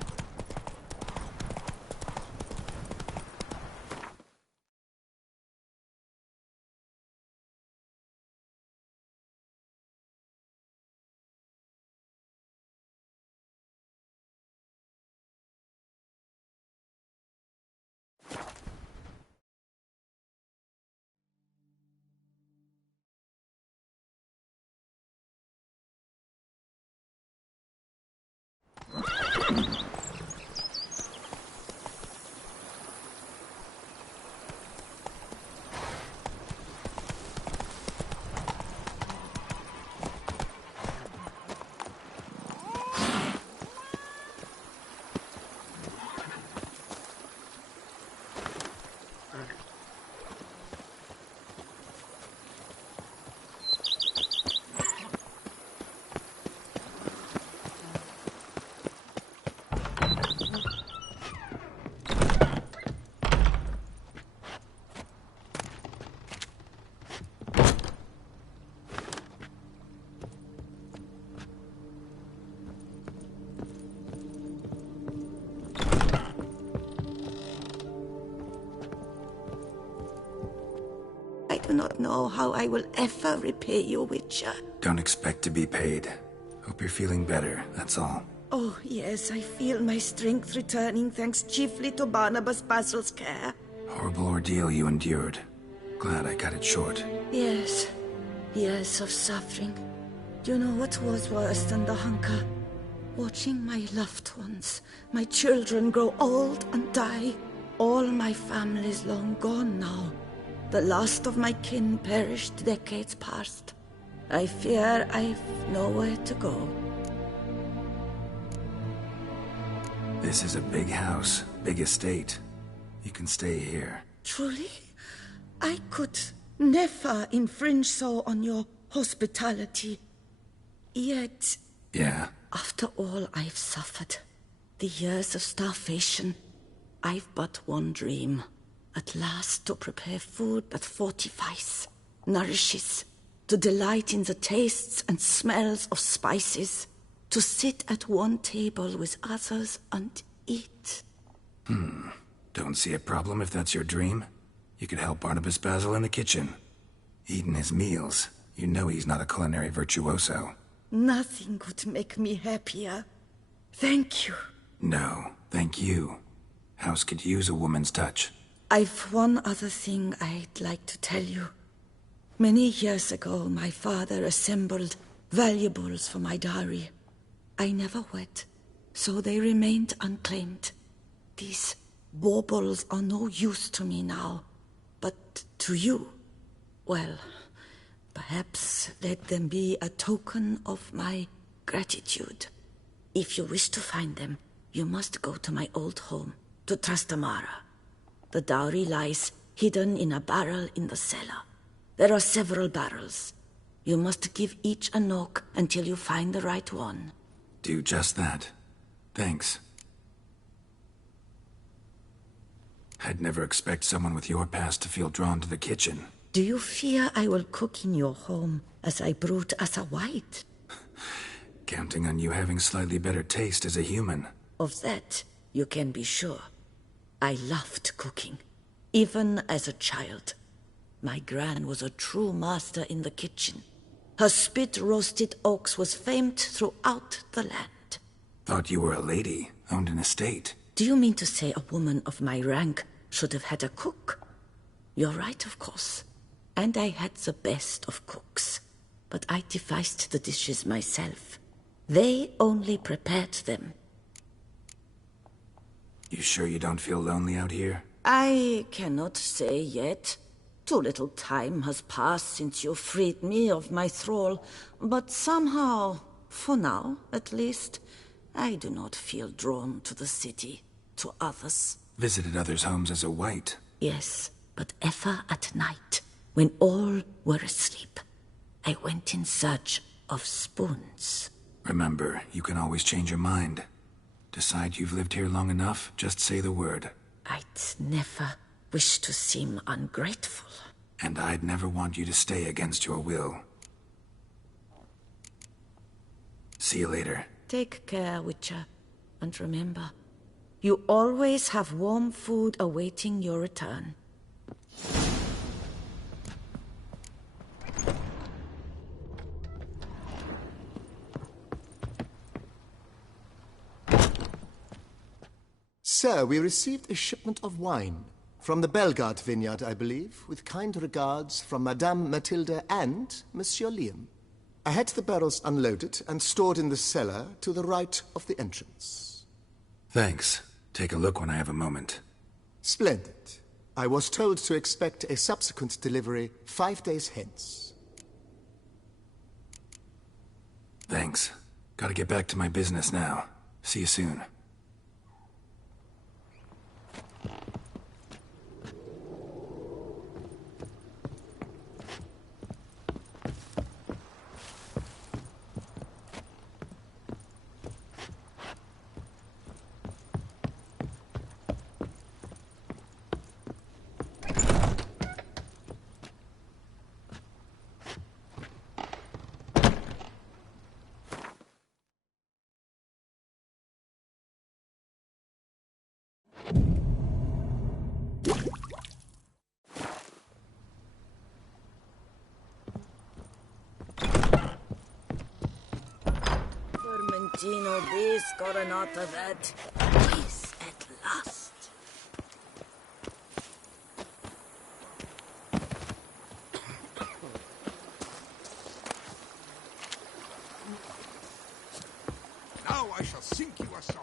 not know how I will ever repay you, Witcher. Don't expect to be paid. Hope you're feeling better, that's all. Oh, yes, I feel my strength returning thanks chiefly to Barnabas Basil's care. Horrible ordeal you endured. Glad I cut it short. Yes, years of suffering. Do you know what was worse than the hunger? Watching my loved ones, my children grow old and die. All my family's long gone now. The last of my kin perished decades past. I fear I've nowhere to go. This is a big house, big estate. You can stay here. Truly? I could never infringe so on your hospitality. Yet... Yeah? After all I've suffered, the years of starvation, I've but one dream. At last to prepare food that fortifies, nourishes, to delight in the tastes and smells of spices, to sit at one table with others and eat. Don't see a problem if that's your dream. You could help Barnabas Basil in the kitchen. Eating his meals. You know he's not a culinary virtuoso. Nothing could make me happier. Thank you. No, thank you. House could use a woman's touch. I've one other thing I'd like to tell you. Many years ago, my father assembled valuables for my dowry. I never wed, so they remained unclaimed. These baubles are no use to me now, but to you, well, perhaps let them be a token of my gratitude. If you wish to find them, you must go to my old home, to Trastamara. The dowry lies hidden in a barrel in the cellar. There are several barrels. You must give each a knock until you find the right one. Do just that. Thanks. I'd never expect someone with your past to feel drawn to the kitchen. Do you fear I will cook in your home as I brewed as a white? Counting on you having slightly better taste as a human. Of that, you can be sure. I loved cooking, even as a child. My gran was a true master in the kitchen. Her spit-roasted ox was famed throughout the land. Thought you were a lady, owned an estate. Do you mean to say a woman of my rank should have had a cook? You're right, of course. And I had the best of cooks. But I devised the dishes myself. They only prepared them. You sure you don't feel lonely out here? I cannot say yet. Too little time has passed since you freed me of my thrall. But somehow, for now at least, I do not feel drawn to the city, to others. Visited others' homes as a white? Yes, but ever at night, when all were asleep. I went in search of spoons. Remember, you can always change your mind. Decide you've lived here long enough, just say the word. I'd never wish to seem ungrateful. And I'd never want you to stay against your will. See you later. Take care, Witcher. And remember, you always have warm food awaiting your return. Sir, we received a shipment of wine. From the Bellegarde vineyard, I believe, with kind regards from Madame Matilda and Monsieur Liam. I had the barrels unloaded and stored in the cellar to the right of the entrance. Thanks. Take a look when I have a moment. Splendid. I was told to expect a subsequent delivery 5 days hence. Thanks. Gotta get back to my business now. See you soon. Tino this coronata that. Peace at last. Now I shall sink you a song.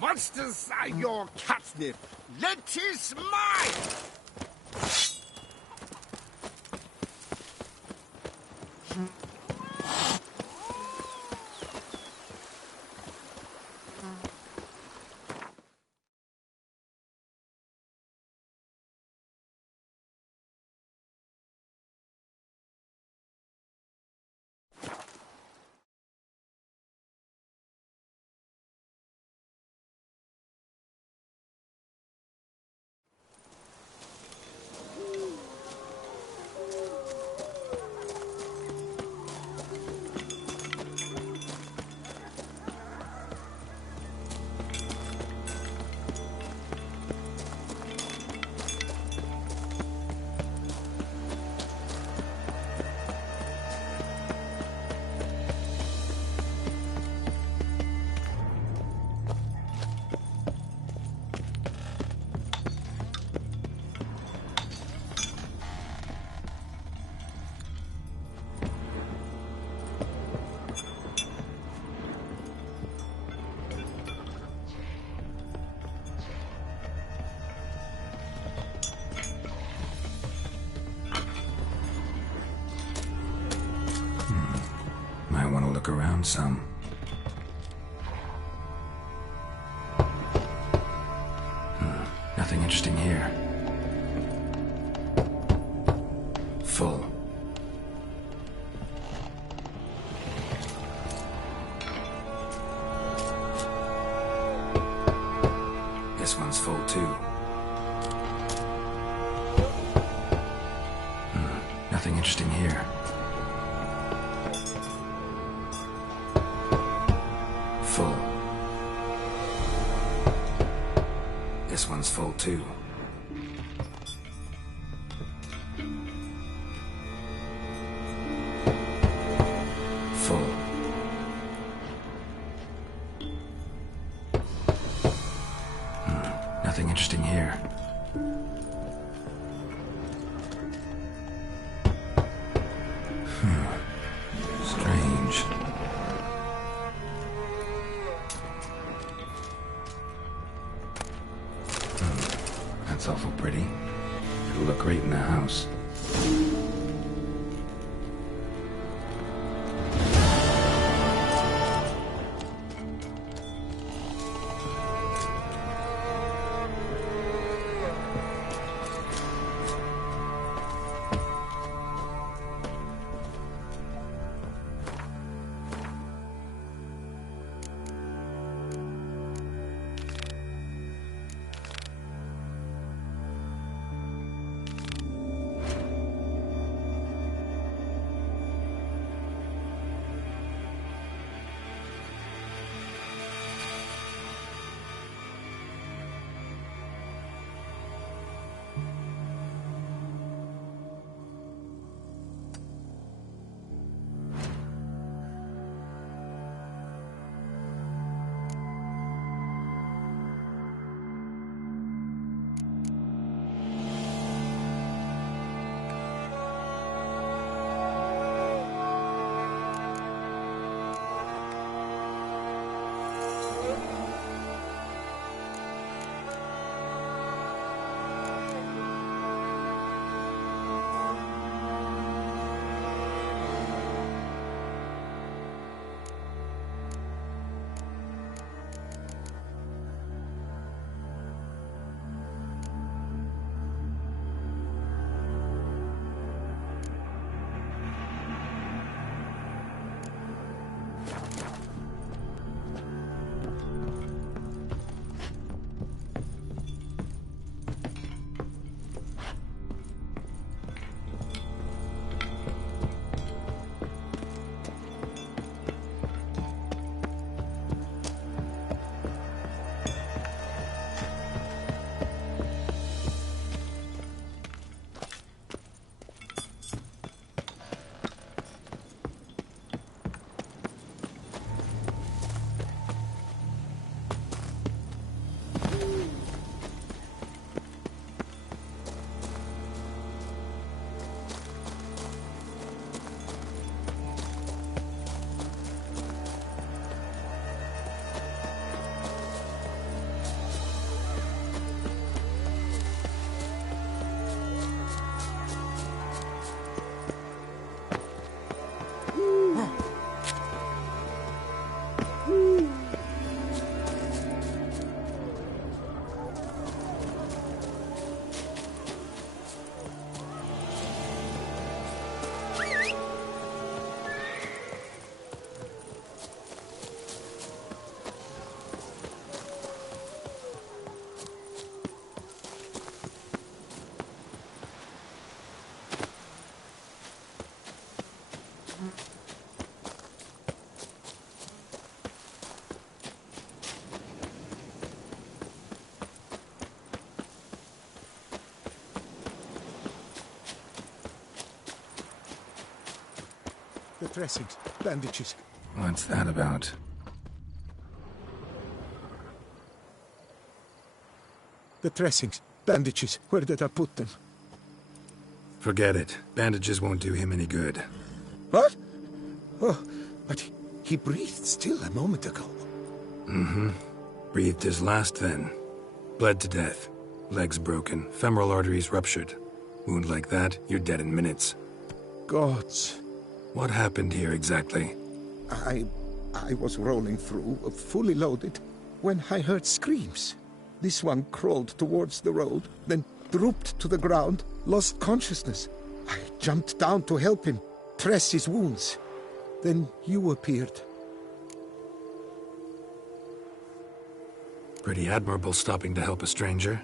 Monsters are your catnip. Let is mine! Look around some. Nothing interesting here. Full. This one's full too. Nothing interesting here. Full. This one's full too. Full. Nothing interesting here. Strange. That's awful pretty. It'll look great in the house. dressings, bandages. What's that about? The dressings, bandages, where did I put them? Forget it. Bandages won't do him any good. What? Oh, but he breathed still a moment ago. Mm-hmm. Breathed his last then. Bled to death. Legs broken, femoral arteries ruptured. Wound like that, you're dead in minutes. Gods. What happened here exactly? I was rolling through, fully loaded, when I heard screams. This one crawled towards the road, then drooped to the ground, lost consciousness. I jumped down to help him, dress his wounds. Then you appeared. Pretty admirable stopping to help a stranger.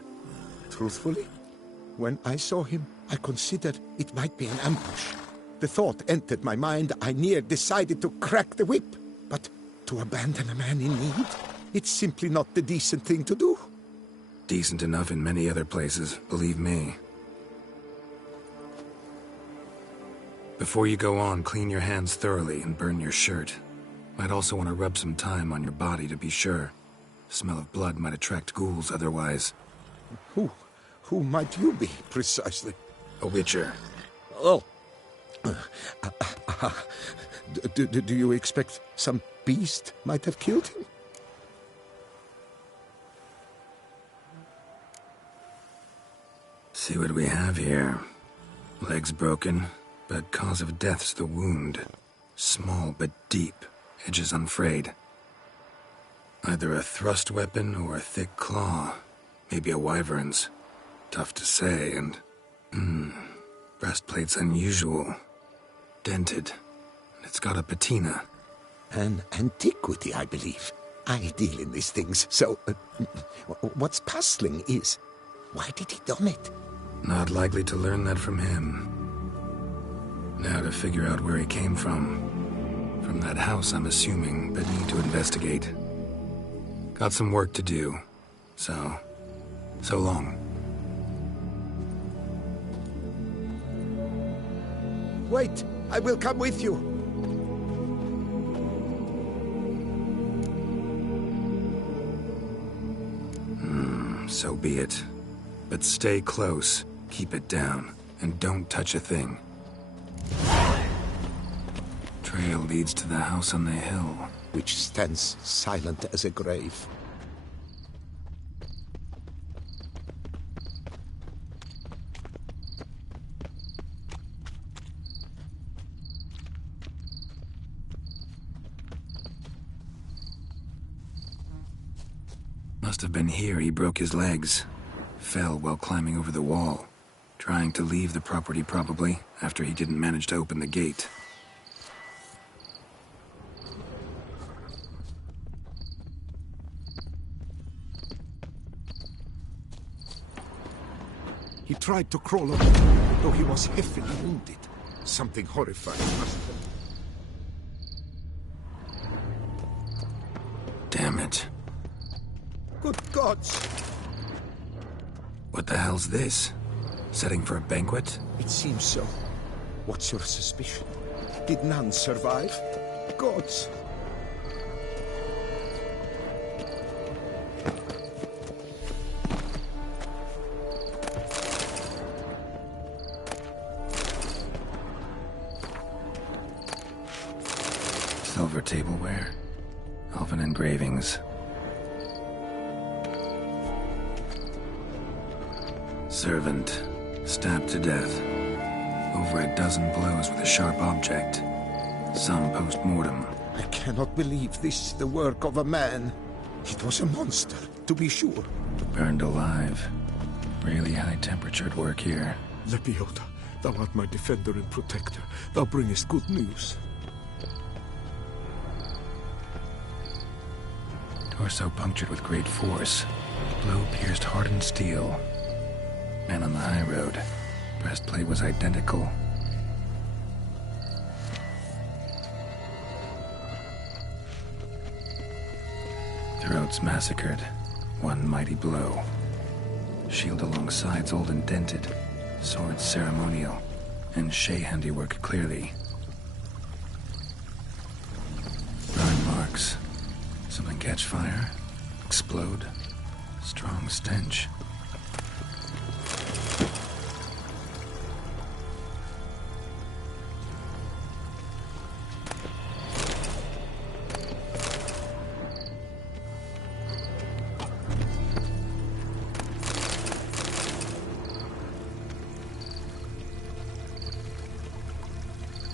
Truthfully, when I saw him, I considered it might be an ambush. The thought entered my mind, I near decided to crack the whip. But to abandon a man in need, it's simply not the decent thing to do. Decent enough in many other places, believe me. Before you go on, clean your hands thoroughly and burn your shirt. Might also want to rub some thyme on your body to be sure. Smell of blood might attract ghouls otherwise. Who might you be, precisely? A witcher. Oh. Do you expect some beast might have killed him? See what we have here. Legs broken, but cause of death's the wound. Small but deep, edges unfrayed. Either a thrust weapon or a thick claw. Maybe a wyvern's. Tough to say, and... breastplate's unusual. Dented. And it's got a patina. An antiquity, I believe. I deal in these things, so... what's puzzling is... why did he don it? Not likely to learn that from him. Now to figure out where he came from. From that house, I'm assuming, but need to investigate. Got some work to do. So long. Wait, I will come with you. So be it. But stay close, keep it down, and don't touch a thing. Trail leads to the house on the hill. Which stands silent as a grave. Must have been here he broke his legs. Fell while climbing over the wall. Trying to leave the property, probably, after he didn't manage to open the gate. He tried to crawl up, though he was heavily wounded. Something horrifying must have... Damn it. Good gods! What the hell's this? Setting for a banquet? It seems so. What's your suspicion? Did none survive? Gods! Silver tableware. Elven engravings. Servant. Stabbed to death. Over a dozen blows with a sharp object. Some post-mortem. I cannot believe this is the work of a man. It was a monster, to be sure. Burned alive. Really high-temperatured work here. Lepiota, thou art my defender and protector. Thou bringest good news. Torso punctured with great force. Blow pierced hardened steel. Man on the high road. Breastplate was identical. Throats massacred. One mighty blow. Shield along sides old and dented. Sword ceremonial. And Shay handiwork clearly. catch fire, explode. Strong stench.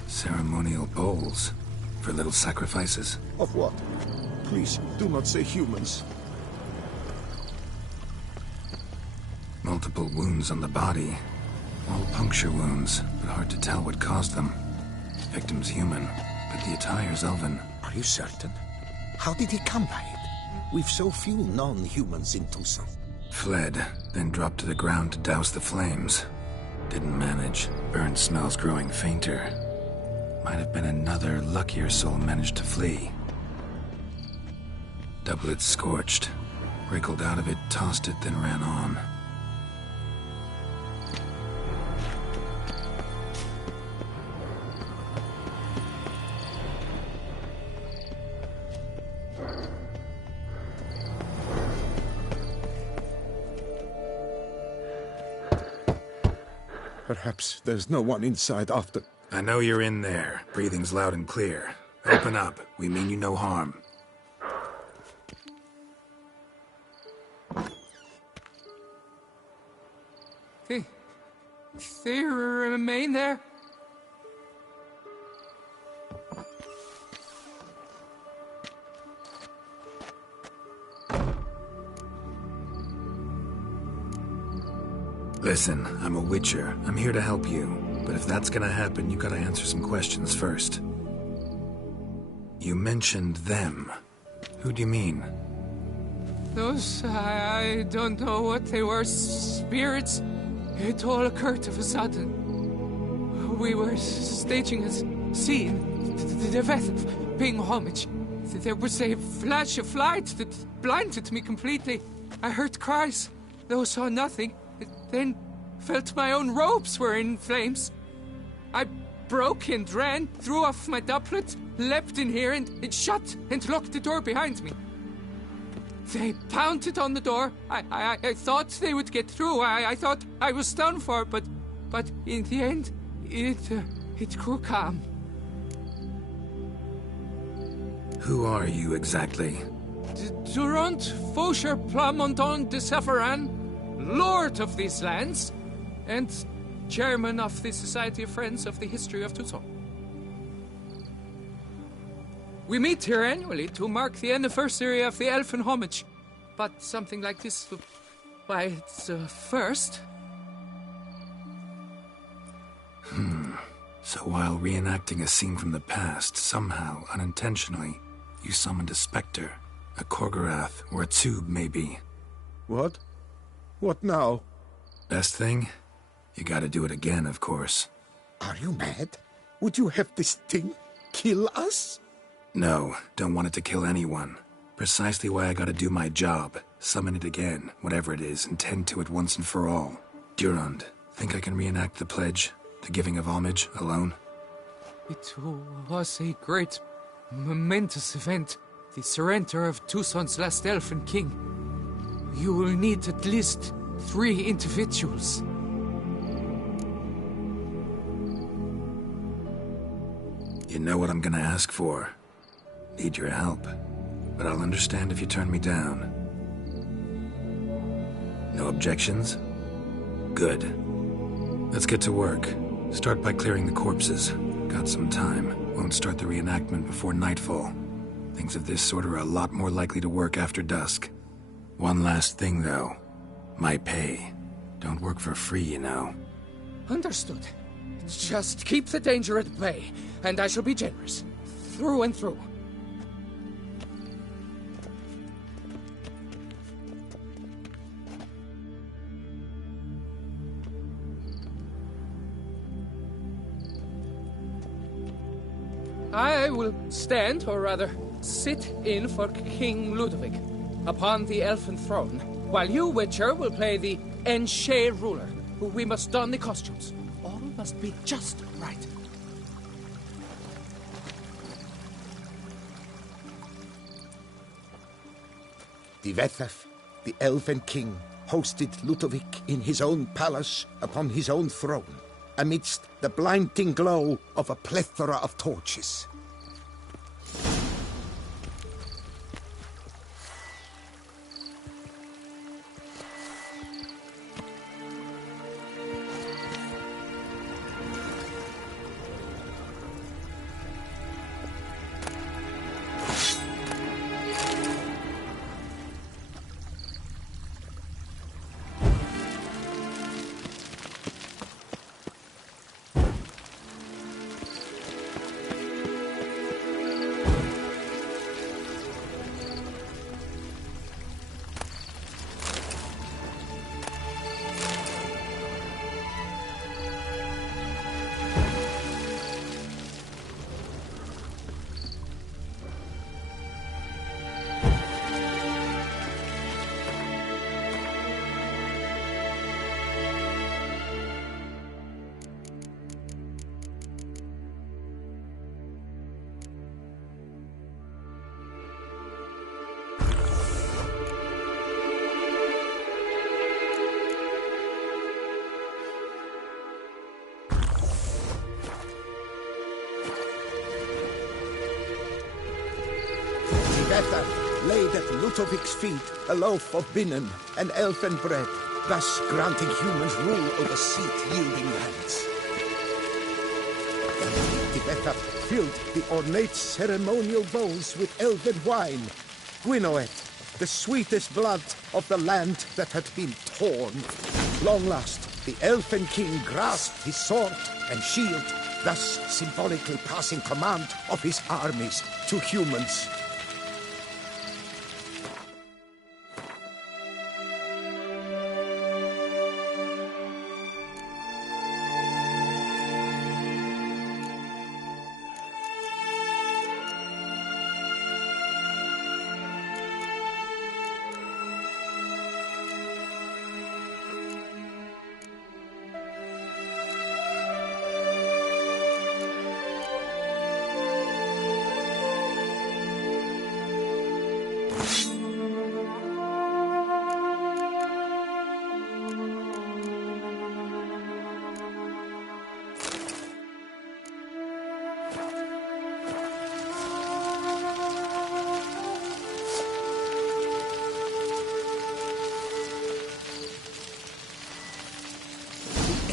Ceremonial bowls for little sacrifices. Of what? Please, do not say humans. Multiple wounds on the body. All puncture wounds, but hard to tell what caused them. Victim's human, but the attire's elven. Are you certain? How did he come by it? We've so few non-humans in Tucson. Fled, then dropped to the ground to douse the flames. Didn't manage. Burn smells growing fainter. Might have been another luckier soul managed to flee. Doublet scorched. Wriggled out of it, tossed it, then ran on. Perhaps there's no one inside after... I know you're in there. Breathing's loud and clear. Open up. We mean you no harm. They remain there? Listen, I'm a witcher. I'm here to help you. But if that's gonna happen, you gotta answer some questions first. You mentioned them. Who do you mean? Those, I don't know what they were. Spirits. It all occurred of a sudden. We were staging a scene. The event of paying homage. There was a flash of light that blinded me completely. I heard cries, though saw nothing. Then felt my own robes were in flames. I broke and ran, threw off my doublet, leapt in here and shut and locked the door behind me. They pounded on the door. I thought they would get through. I thought I was done for, but in the end, it grew calm. Who are you exactly? Durant Faucher Plamondon de Safaran, Lord of these lands, and Chairman of the Society of Friends of the History of Tucson. We meet here annually to mark the anniversary of the Elfin Homage, but something like this, why, it's a first. So while reenacting a scene from the past, somehow, unintentionally, you summoned a specter, a Korgorath, or a tube, maybe. What? What now? Best thing? You gotta do it again, of course. Are you mad? Would you have this thing kill us? No, don't want it to kill anyone. Precisely why I gotta do my job. Summon it again, whatever it is, and tend to it once and for all. Durand, think I can reenact the pledge, the giving of homage, alone? It was a great, momentous event. The surrender of Tucson's last elfin king. You will need at least 3 individuals. You know what I'm gonna ask for. Need your help. But I'll understand if you turn me down. No objections? Good. Let's get to work. Start by clearing the corpses. Got some time. Won't start the reenactment before nightfall. Things of this sort are a lot more likely to work after dusk. One last thing, though. My pay. Don't work for free, you know. Understood. Just keep the danger at bay, and I shall be generous. Through and through. I will stand, or rather, sit in for King Ludwig, upon the elfin throne, while you, Witcher, will play the Enche ruler, who we must don the costumes. All must be just right. Divethef, the Elven King, hosted Ludovic in his own palace upon his own throne, amidst the blinding glow of a plethora of torches. Laid at Ludovic's feet a loaf of binnen and elfin bread, thus granting humans rule over seat-yielding lands. Tibetha filled the ornate ceremonial bowls with elven wine, Gwinoet, the sweetest blood of the land that had been torn. Long last, the Elfin King grasped his sword and shield, thus symbolically passing command of his armies to humans.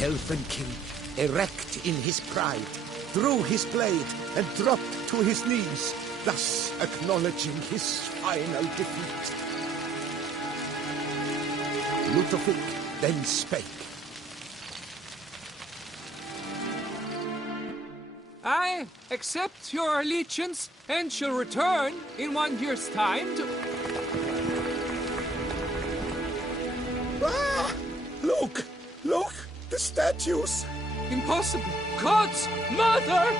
Elfin King, erect in his pride, drew his blade and dropped to his knees, thus acknowledging his final defeat. Ludovic then spake. I accept your allegiance and shall return in 1 year's time to... Ah! Look! Look! The statues! Impossible! God's mother!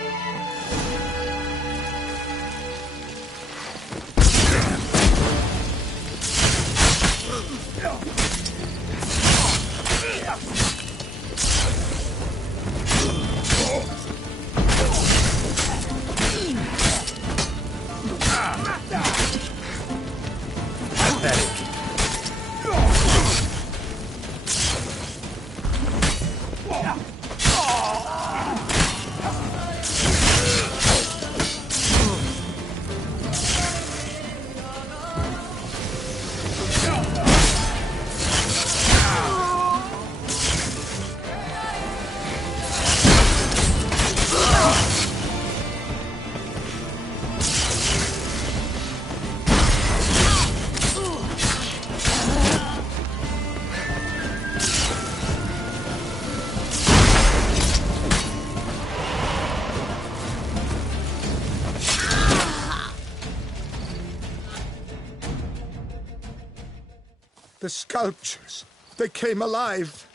The sculptures, they came alive.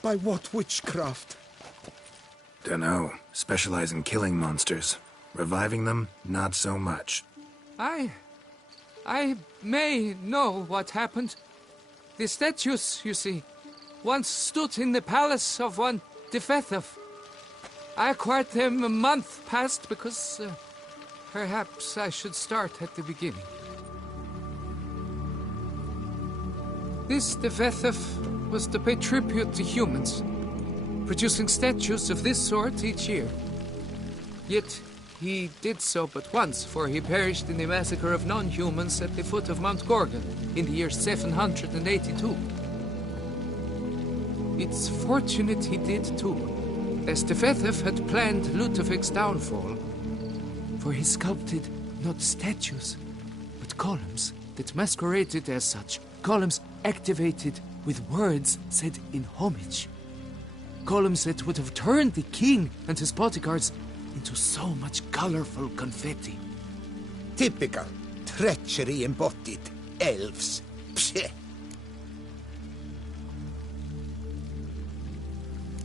By what witchcraft? Dunno. Specialize in killing monsters. Reviving them, not so much. I may know what happened. The statues, you see, once stood in the palace of one Defethov. I acquired them a month past because perhaps I should start at the beginning. This Devethef was to pay tribute to humans, producing statues of this sort each year. Yet he did so but once, for he perished in the massacre of non-humans at the foot of Mount Gorgon in the year 782. It's fortunate he did too, as Devethef had planned Ludovic's downfall, for he sculpted not statues, but columns that masqueraded as such. Columns activated with words said in homage. Columns that would have turned the king and his bodyguards into so much colorful confetti. Typical. Treachery embodied. Elves. Psheh.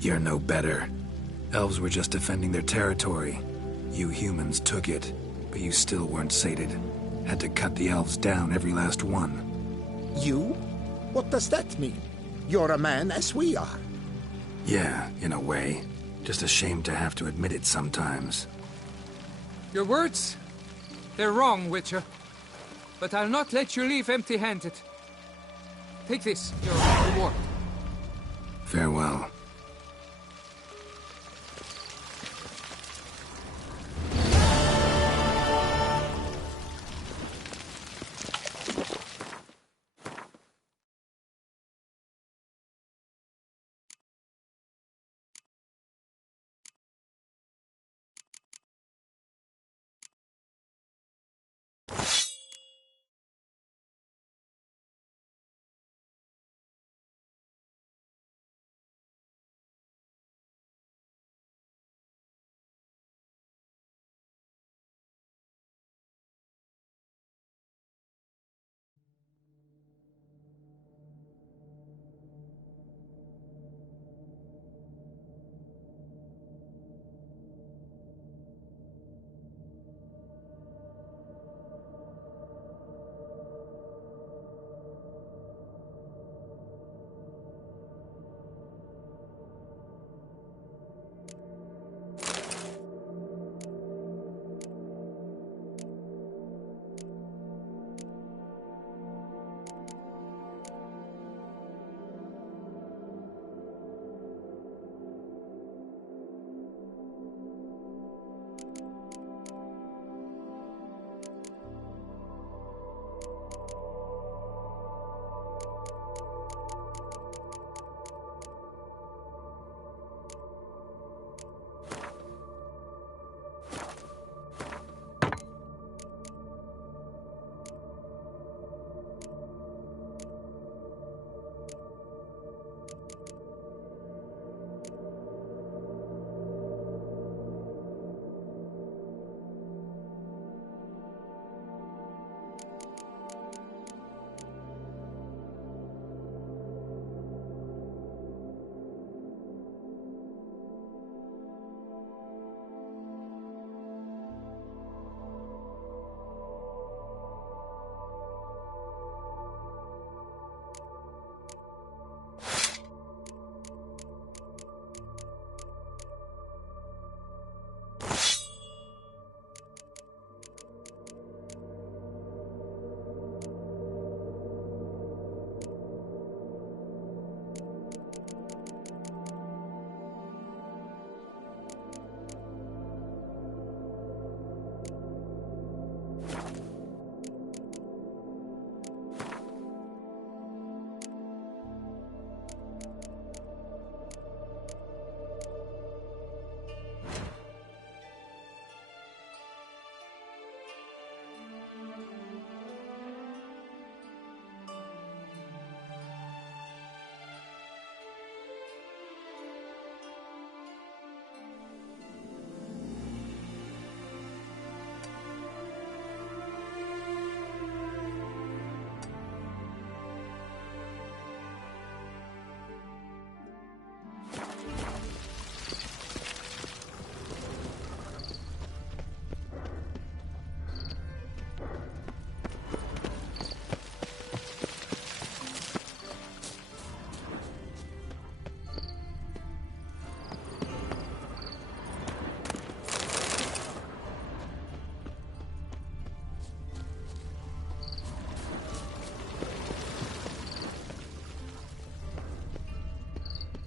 You're no better. Elves were just defending their territory. You humans took it, but you still weren't sated. Had to cut the elves down, every last one. You? What does that mean? You're a man as we are. Yeah, in a way. Just ashamed to have to admit it sometimes. Your words? They're wrong, Witcher. But I'll not let you leave empty-handed. Take this, your reward. Farewell.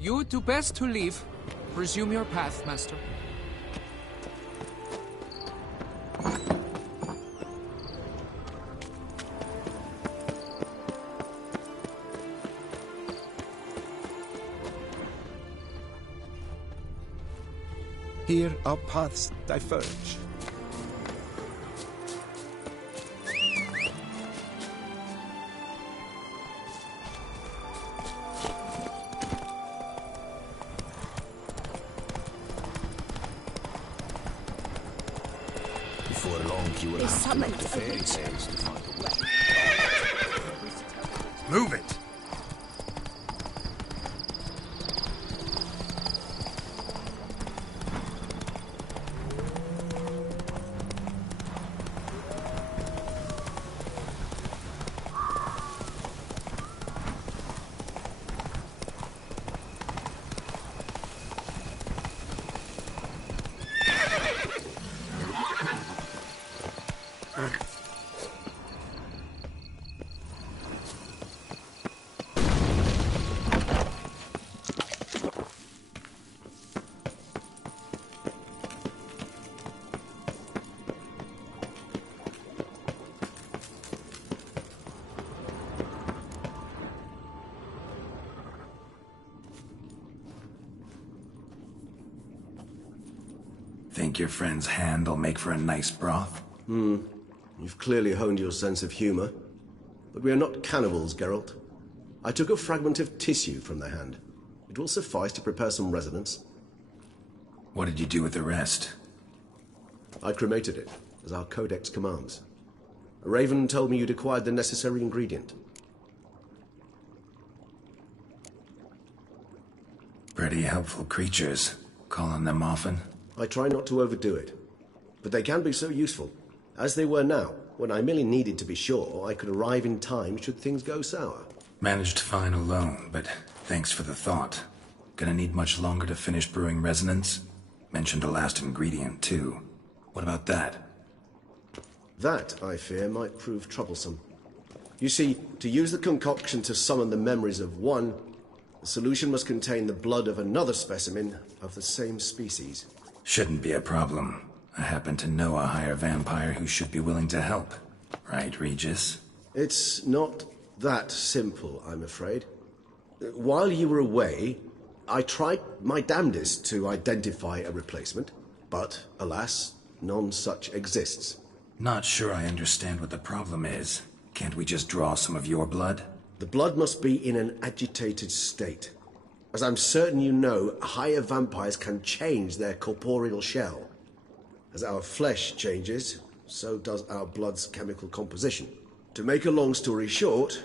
You do best to leave. Resume your path, Master. Here our paths diverge. Before long, you will have to look to fairy tales to find a way. Move it! Think your friend's hand will make for a nice broth? You've clearly honed your sense of humor. But we are not cannibals, Geralt. I took a fragment of tissue from the hand. It will suffice to prepare some resonance. What did you do with the rest? I cremated it, as our codex commands. A raven told me you'd acquired the necessary ingredient. Pretty helpful creatures. Call on them often? I try not to overdo it. But they can be so useful. As they were now, when I merely needed to be sure I could arrive in time should things go sour. Managed fine alone, but thanks for the thought. Gonna need much longer to finish brewing resonance? Mentioned a last ingredient, too. What about that? That, I fear, might prove troublesome. You see, to use the concoction to summon the memories of one, the solution must contain the blood of another specimen of the same species. Shouldn't be a problem. I happen to know a higher vampire who should be willing to help. Right, Regis? It's not that simple, I'm afraid. While you were away, I tried my damnedest to identify a replacement, but, alas, none such exists. Not sure I understand what the problem is. Can't we just draw some of your blood? The blood must be in an agitated state. As I'm certain you know, higher vampires can change their corporeal shell. As our flesh changes, so does our blood's chemical composition. To make a long story short,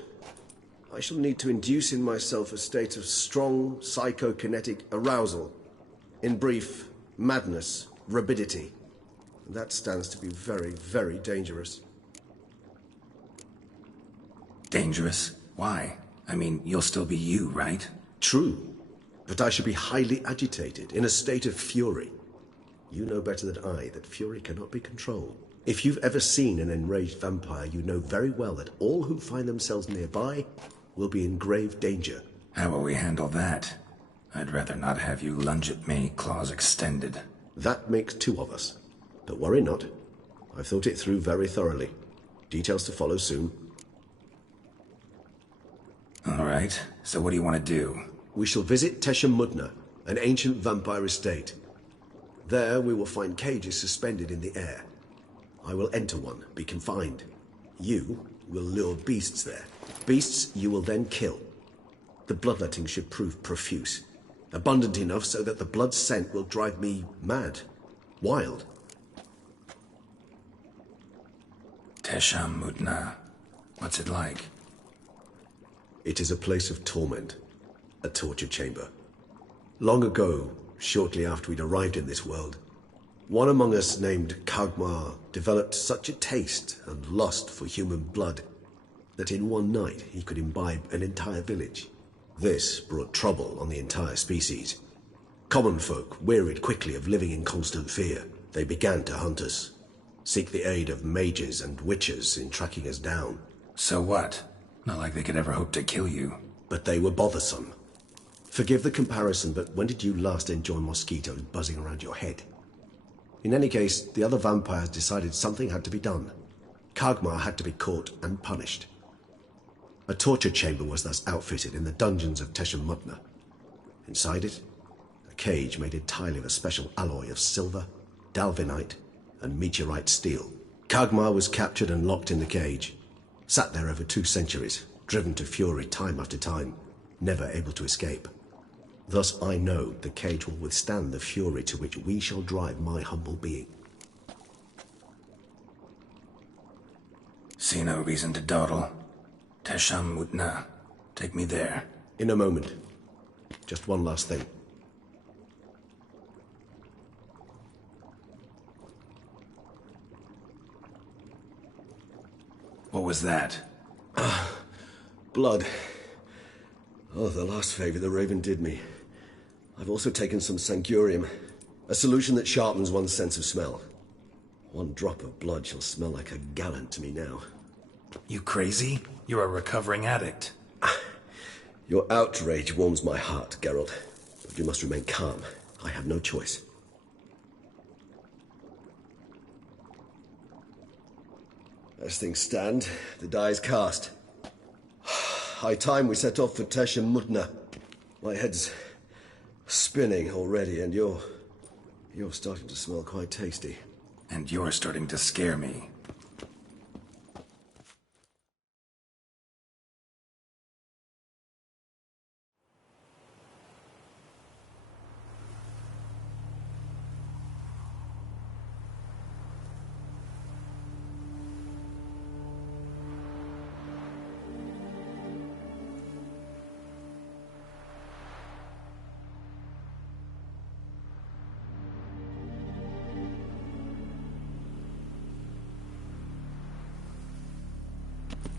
I shall need to induce in myself a state of strong psychokinetic arousal. In brief, madness, rabidity. That stands to be very, very dangerous. Dangerous? Why? I mean, you'll still be you, right? True. But I should be highly agitated, in a state of fury. You know better than I that fury cannot be controlled. If you've ever seen an enraged vampire, you know very well that all who find themselves nearby will be in grave danger. How will we handle that? I'd rather not have you lunge at me, claws extended. That makes two of us. But worry not. I've thought it through very thoroughly. Details to follow soon. All right, so what do you want to do? We shall visit Tesha Mudna, an ancient vampire estate. There we will find cages suspended in the air. I will enter one, be confined. You will lure beasts there. Beasts you will then kill. The bloodletting should prove profuse. Abundant enough so that the blood scent will drive me mad. Wild. Tesha Mudna. What's it like? It is a place of torment. A torture chamber. Long ago, shortly after we'd arrived in this world, one among us named Kagmar developed such a taste and lust for human blood that in one night he could imbibe an entire village. This brought trouble on the entire species. Common folk wearied quickly of living in constant fear. They began to hunt us, seek the aid of mages and witches in tracking us down. So what? Not like they could ever hope to kill you. But they were bothersome. Forgive the comparison, but when did you last enjoy mosquitoes buzzing around your head? In any case, the other vampires decided something had to be done. Kagmar had to be caught and punished. A torture chamber was thus outfitted in the dungeons of Teshem Mutna. Inside it, a cage made entirely of a special alloy of silver, dalvinite, and meteorite steel. Kagmar was captured and locked in the cage, sat there over 2 centuries, driven to fury time after time, never able to escape. Thus I know the cage will withstand the fury to which we shall drive my humble being. See no reason to dawdle. Teshem Mutna. Take me there. In a moment. Just one last thing. What was that? Blood. Oh, the last favor the Raven did me. I've also taken some Sancurium, a solution that sharpens one's sense of smell. 1 drop of blood shall smell like a gallon to me now. You crazy? You're a recovering addict. Your outrage warms my heart, Geralt. But you must remain calm. I have no choice. As things stand, the die is cast. High time we set off for Teshem Mutna. My head's spinning already, and you're starting to smell quite tasty. And you're starting to scare me.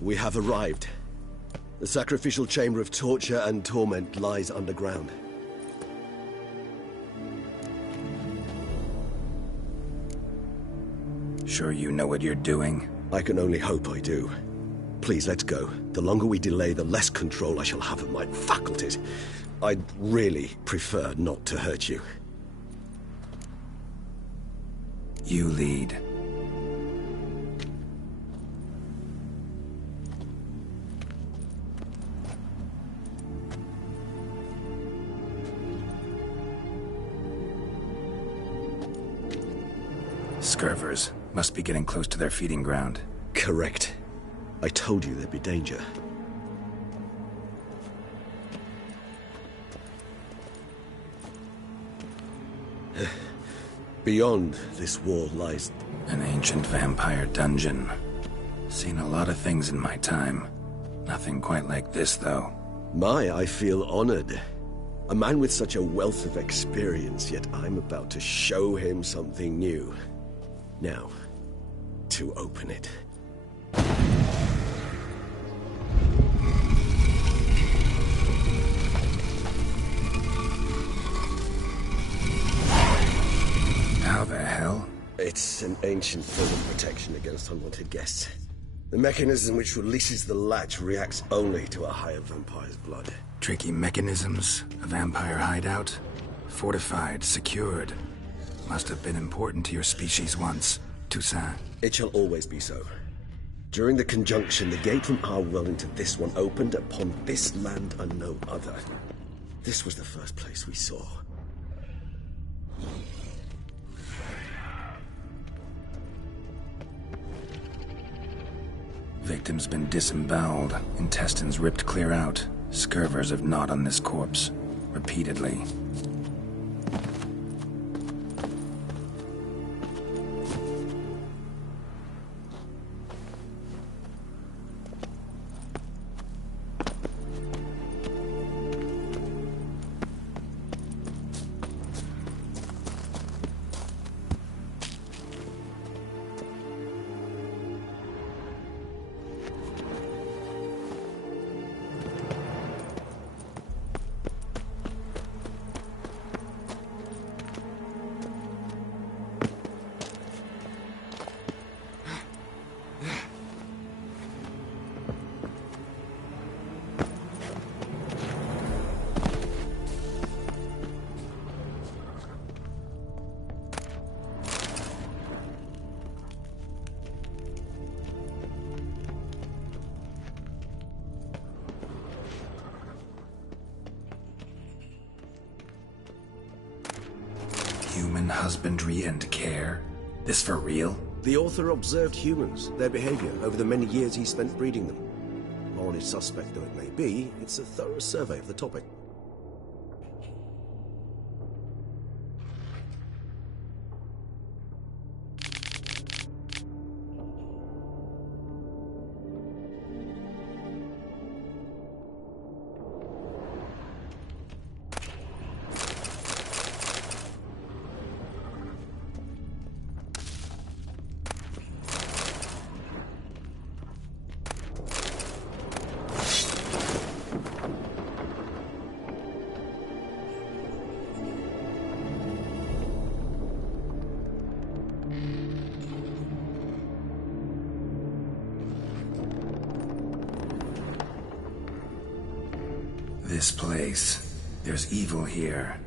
We have arrived. The sacrificial chamber of torture and torment lies underground. Sure you know what you're doing? I can only hope I do. Please, let's go. The longer we delay, the less control I shall have of my faculties. I'd really prefer not to hurt you. You lead. Scurvers must be getting close to their feeding ground. Correct. I told you there'd be danger. Beyond this wall lies an ancient vampire dungeon. Seen a lot of things in my time. Nothing quite like this, though. I feel honored. A man with such a wealth of experience, yet I'm about to show him something new. Now, to open it. How the hell? It's an ancient form of protection against unwanted guests. The mechanism which releases the latch reacts only to a higher vampire's blood. Tricky mechanisms, a vampire hideout. Fortified, secured. Must have been important to your species once, Toussaint. It shall always be so. During the conjunction, the gate from our world into this one opened upon this land and no other. This was the first place we saw. Victim's been disemboweled, intestines ripped clear out. Scurvers have gnawed on this corpse, repeatedly. husbandry and care? This for real? The author observed humans, their behavior, over the many years he spent breeding them. Morally suspect though it may be, it's a thorough survey of the topic. This place. There's evil here.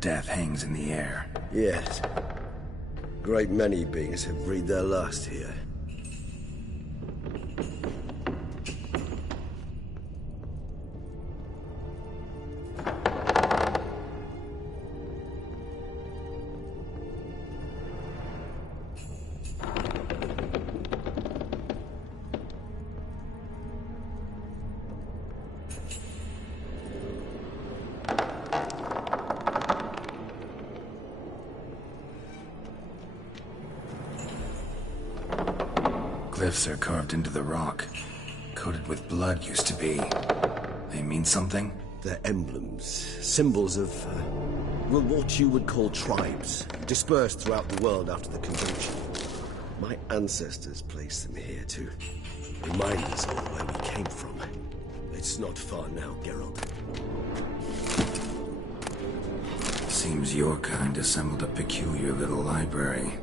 Death hangs in the air. Yes. Great many beings have breathed their last here. Glyphs are carved into the rock. Coated with blood used to be. They mean something? They're emblems, symbols of, well, what you would call tribes, dispersed throughout the world after the convention. My ancestors placed them here to remind us all where we came from. It's not far now, Geralt. Seems your kind assembled a peculiar little library.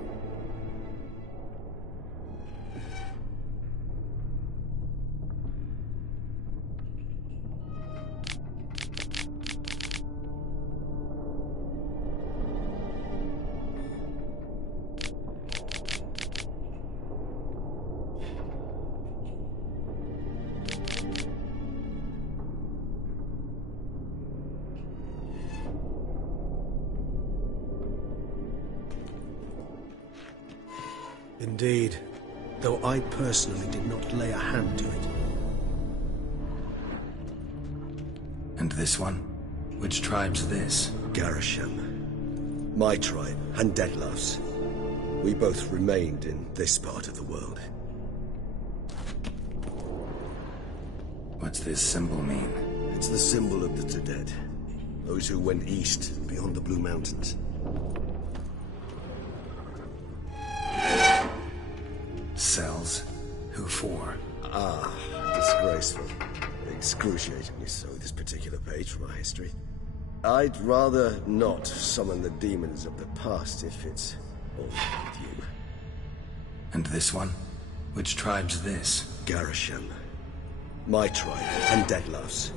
Indeed, though I personally did not lay a hand to it. And this one? Which tribe's this? Garisham. My tribe, and Deadlove's. We both remained in this part of the world. What's this symbol mean? It's the symbol of the dead. Those who went east, beyond the Blue Mountains. Cells? Who for? Ah, disgraceful. Excruciatingly so, this particular page from our history. I'd rather not summon the demons of the past if it's all right with you. And this one? Which tribe's this? Garisham. My tribe, and Deadlove's.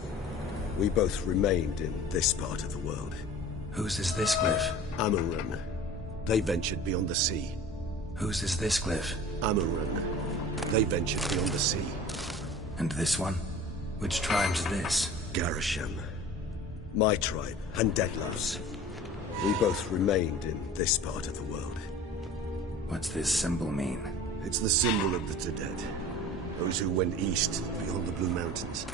We both remained in this part of the world. Whose is this glyph? Amaran. They ventured beyond the sea. Whose is this glyph? Amaran. They ventured beyond the sea. And this one? Which tribe's this? Garisham. My tribe, and Deadlove's. We both remained in this part of the world. What's this symbol mean? It's the symbol of the dead. Those who went east, beyond the Blue Mountains.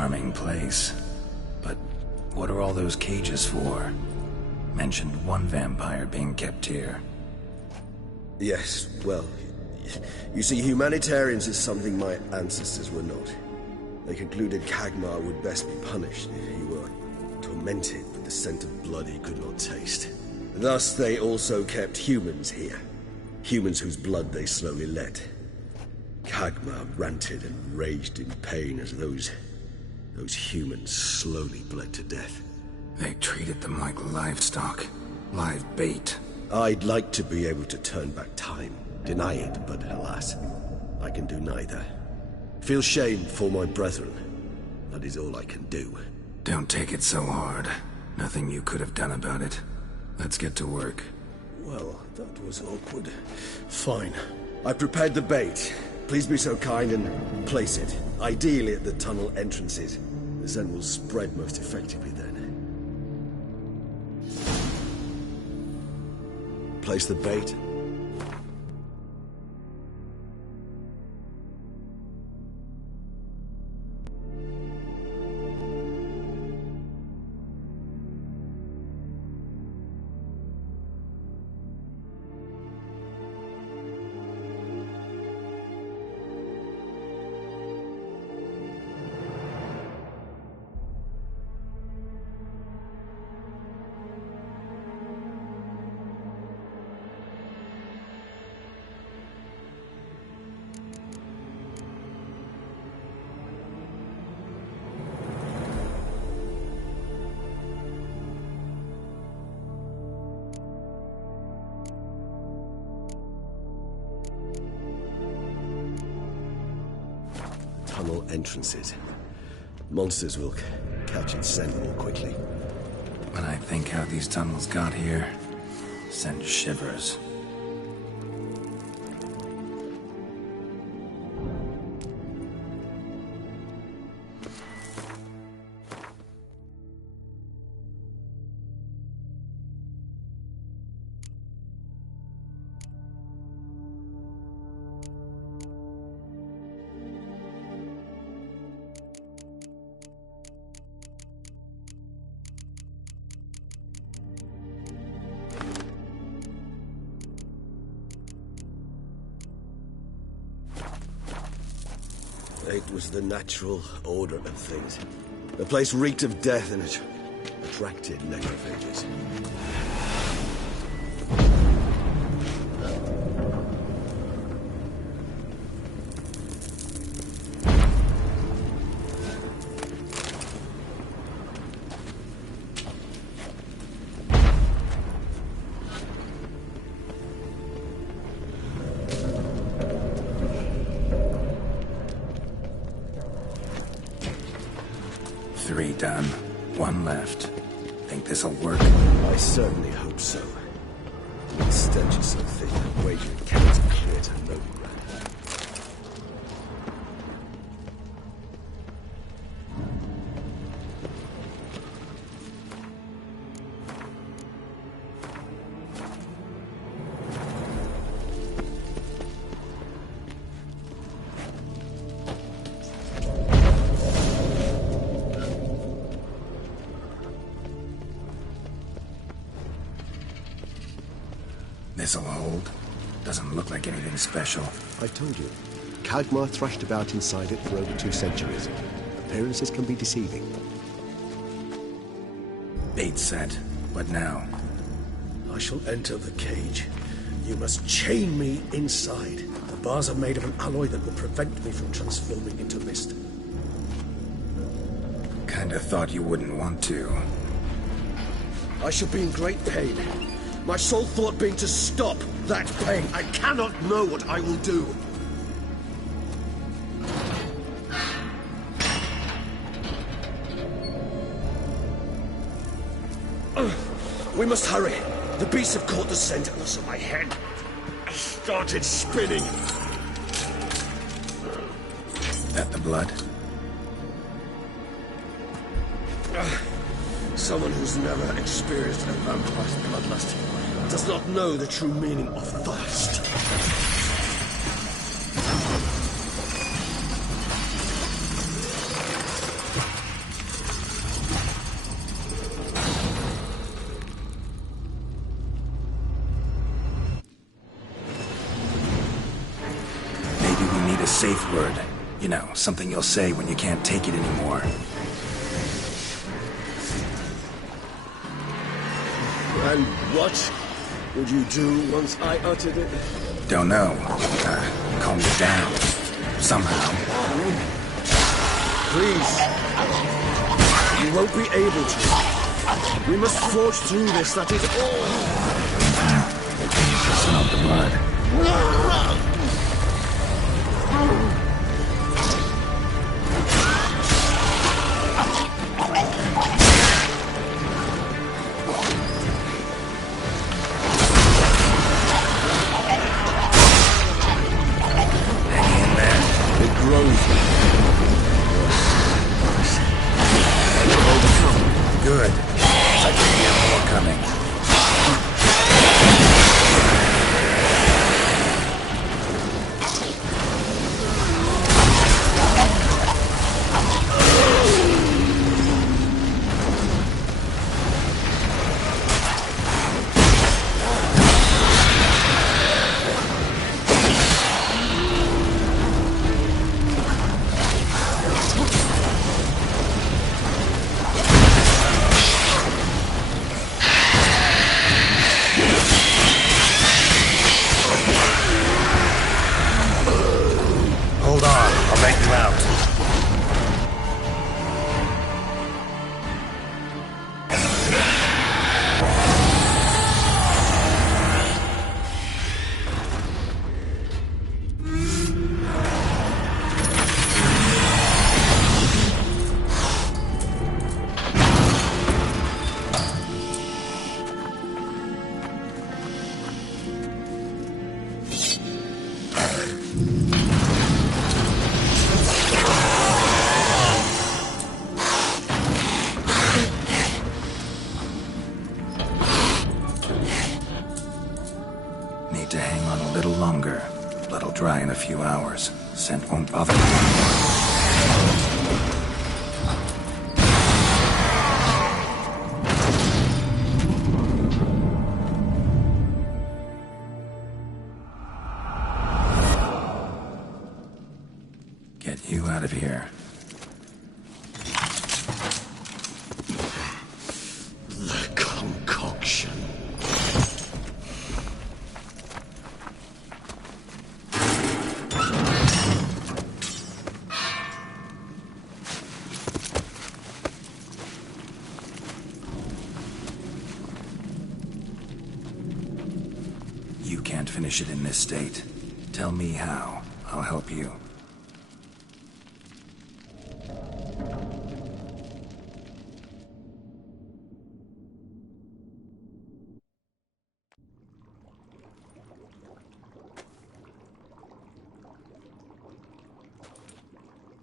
charming place. But what are all those cages for? Mentioned one vampire being kept here. Yes, well, you see, humanitarians is something my ancestors were not. They concluded Kagmar would best be punished if he were tormented with the scent of blood he could not taste. Thus, they also kept humans here. Humans whose blood they slowly let. Kagmar ranted and raged in pain as those humans slowly bled to death. They treated them like livestock. Live bait. I'd like to be able to turn back time. Deny it, but alas, I can do neither. Feel shame for my brethren. That is all I can do. Don't take it so hard. Nothing you could have done about it. Let's get to work. Well, that was awkward. Fine. I prepared the bait. Please be so kind and place it. Ideally at the tunnel entrances. The scent will spread most effectively then. Place the bait. Tunnel entrances. Monsters will catch its scent more quickly. When I think how these tunnels got here, send shivers. It was the natural order of things. The place reeked of death and it attracted necrophages. Three done. One left. Think this'll work? I certainly hope so. The stench is so thick that wager it cannot clear to no ground. This'll hold. Doesn't look like anything special. I told you. Kagmar thrashed about inside it for over 2 centuries. Appearances can be deceiving. Bait set. What now? I shall enter the cage. You must chain me inside. The bars are made of an alloy that will prevent me from transforming into mist. Kinda thought you wouldn't want to. I shall be in great pain. My sole thought being to stop that pain. I cannot know what I will do. We must hurry. The beasts have caught the scent, also my head. I started spinning. That the blood? Someone who's never experienced a vampire's bloodlust does not know the true meaning of thirst. word. You know, something you'll say when you can't take it anymore. And what would you do once I uttered it? Don't know. Calm you down. Somehow. Please. You won't be able to. We must forge through this, that is all. Smell the blood. Good. I can hear more coming. Hold on, I'll make you out. Need to hang on a little longer. Blood'll dry in a few hours. Scent won't bother me anymore. Get you out of here. The concoction. You can't finish it in this state. Tell me how. I'll help you.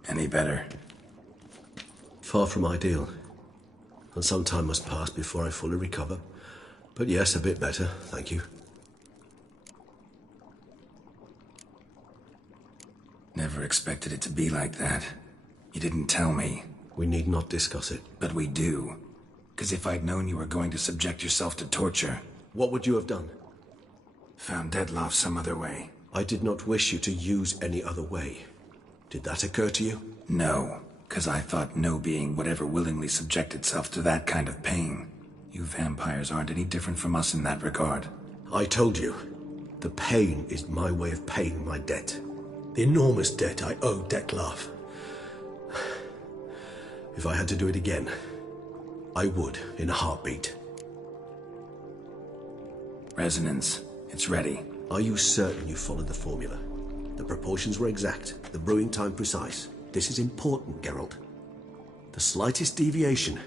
Any better? Far from ideal. And some time must pass before I fully recover. But yes, a bit better, thank you. Never expected it to be like that. You didn't tell me. We need not discuss it. But we do. Because if I'd known you were going to subject yourself to torture... What would you have done? Found Deadloff some other way. I did not wish you to use any other way. Did that occur to you? No, because I thought no being would ever willingly subject itself to that kind of pain. You vampires aren't any different from us in that regard. I told you. The pain is my way of paying my debt. The enormous debt I owe Dettlaff. If I had to do it again, I would in a heartbeat. Resonance. It's ready. Are you certain you followed the formula? The proportions were exact, the brewing time precise. This is important, Geralt. The slightest deviation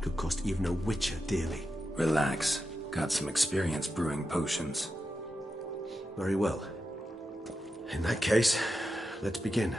could cost even a witcher dearly. Relax. Got some experience brewing potions. Very well. In that case, let's begin.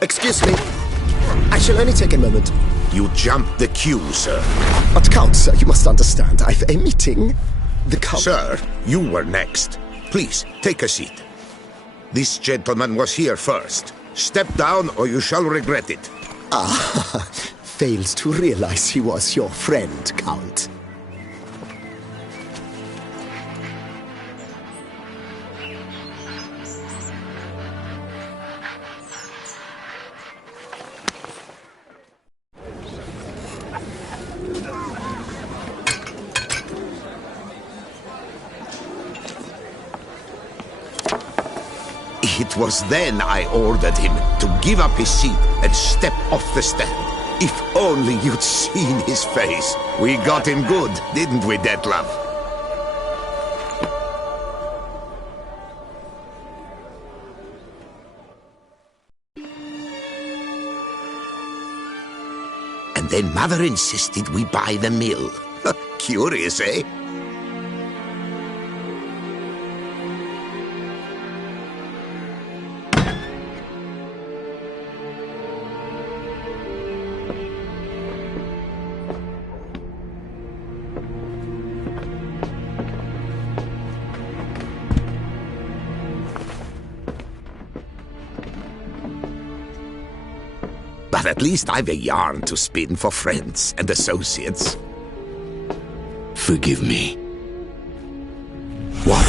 Excuse me. I shall only take a moment. You jumped the queue, sir. But Count, sir, you must understand. I've a meeting. The Count... Sir, you were next. Please, take a seat. This gentleman was here first. Step down or you shall regret it. Ah, fails to realize he was your friend, Count. It was then I ordered him to give up his seat and step off the stand. If only you'd seen his face. We got him good, didn't we, Detlef? And then Mother insisted we buy the mill. Curious, eh? But at least I've a yarn to spin for friends and associates. Forgive me. What?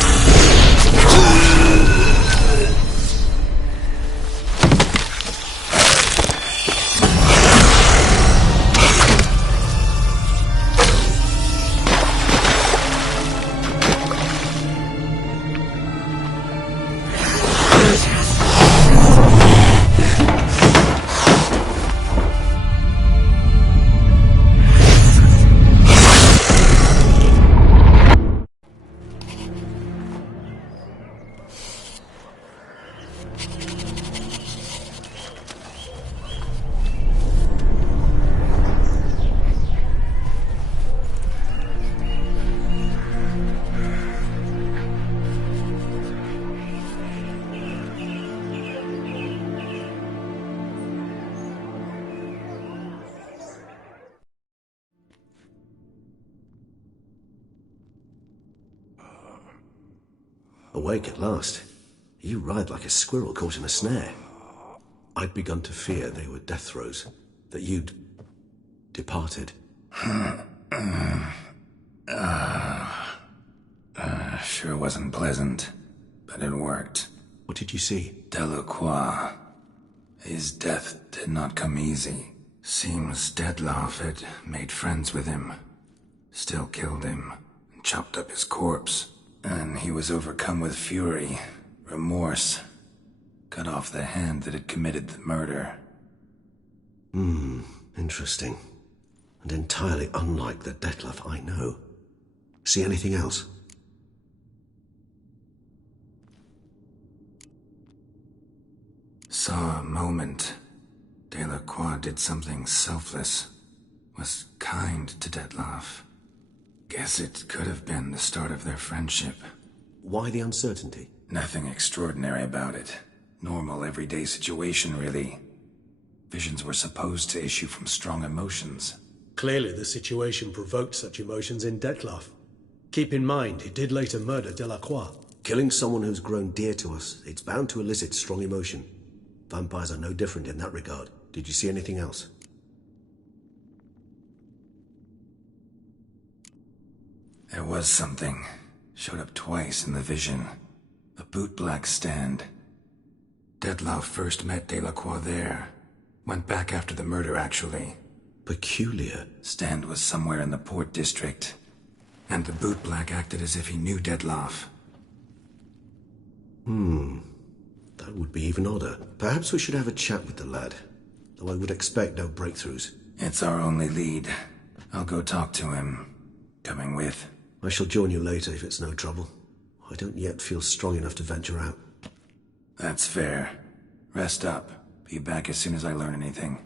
Awake at last. You ride like a squirrel caught in a snare. I'd begun to fear they were death throes, that you'd departed. Sure wasn't pleasant, but it worked. What did you see? Delacroix. His death did not come easy. Seems Detlef had made friends with him. Still killed him, and chopped up his corpse. And he was overcome with fury, remorse. Cut off the hand that had committed the murder. Interesting. And entirely unlike the Detlef I know. See anything else? Saw a moment. Delacroix did something selfless. Was kind to Detlef. Guess it could have been the start of their friendship. Why the uncertainty? Nothing extraordinary about it. Normal, everyday situation, really. Visions were supposed to issue from strong emotions. Clearly the situation provoked such emotions in Detlef. Keep in mind, he did later murder Delacroix. Killing someone who's grown dear to us, it's bound to elicit strong emotion. Vampires are no different in that regard. Did you see anything else? There was something. Showed up twice in the vision. A bootblack stand. Detlef first met Delacroix there. Went back after the murder, actually. Peculiar. Stand was somewhere in the Port District. And the bootblack acted as if he knew Detlef. That would be even odder. Perhaps we should have a chat with the lad. Though I would expect no breakthroughs. It's our only lead. I'll go talk to him. Coming with? I shall join you later if it's no trouble. I don't yet feel strong enough to venture out. That's fair. Rest up. Be back as soon as I learn anything.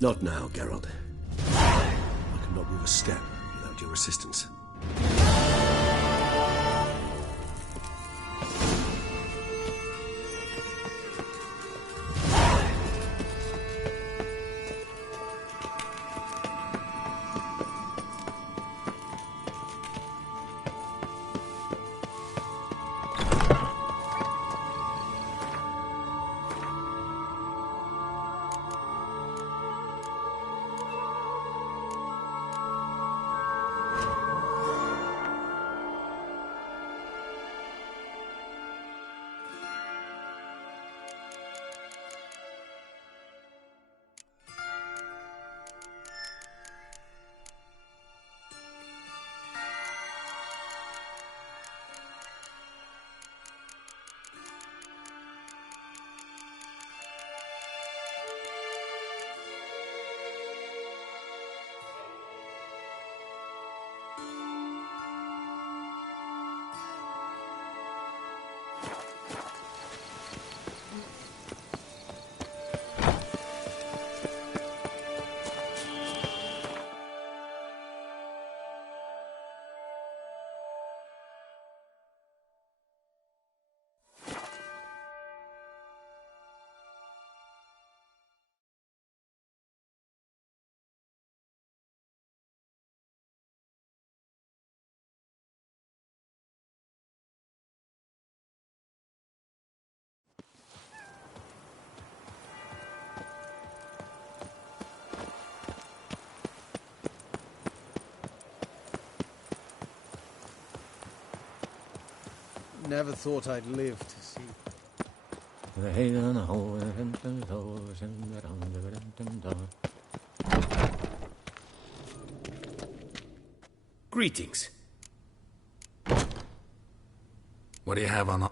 Not now, Geralt. I cannot move a step without your assistance. Never thought I'd live to see. Greetings. What do you have on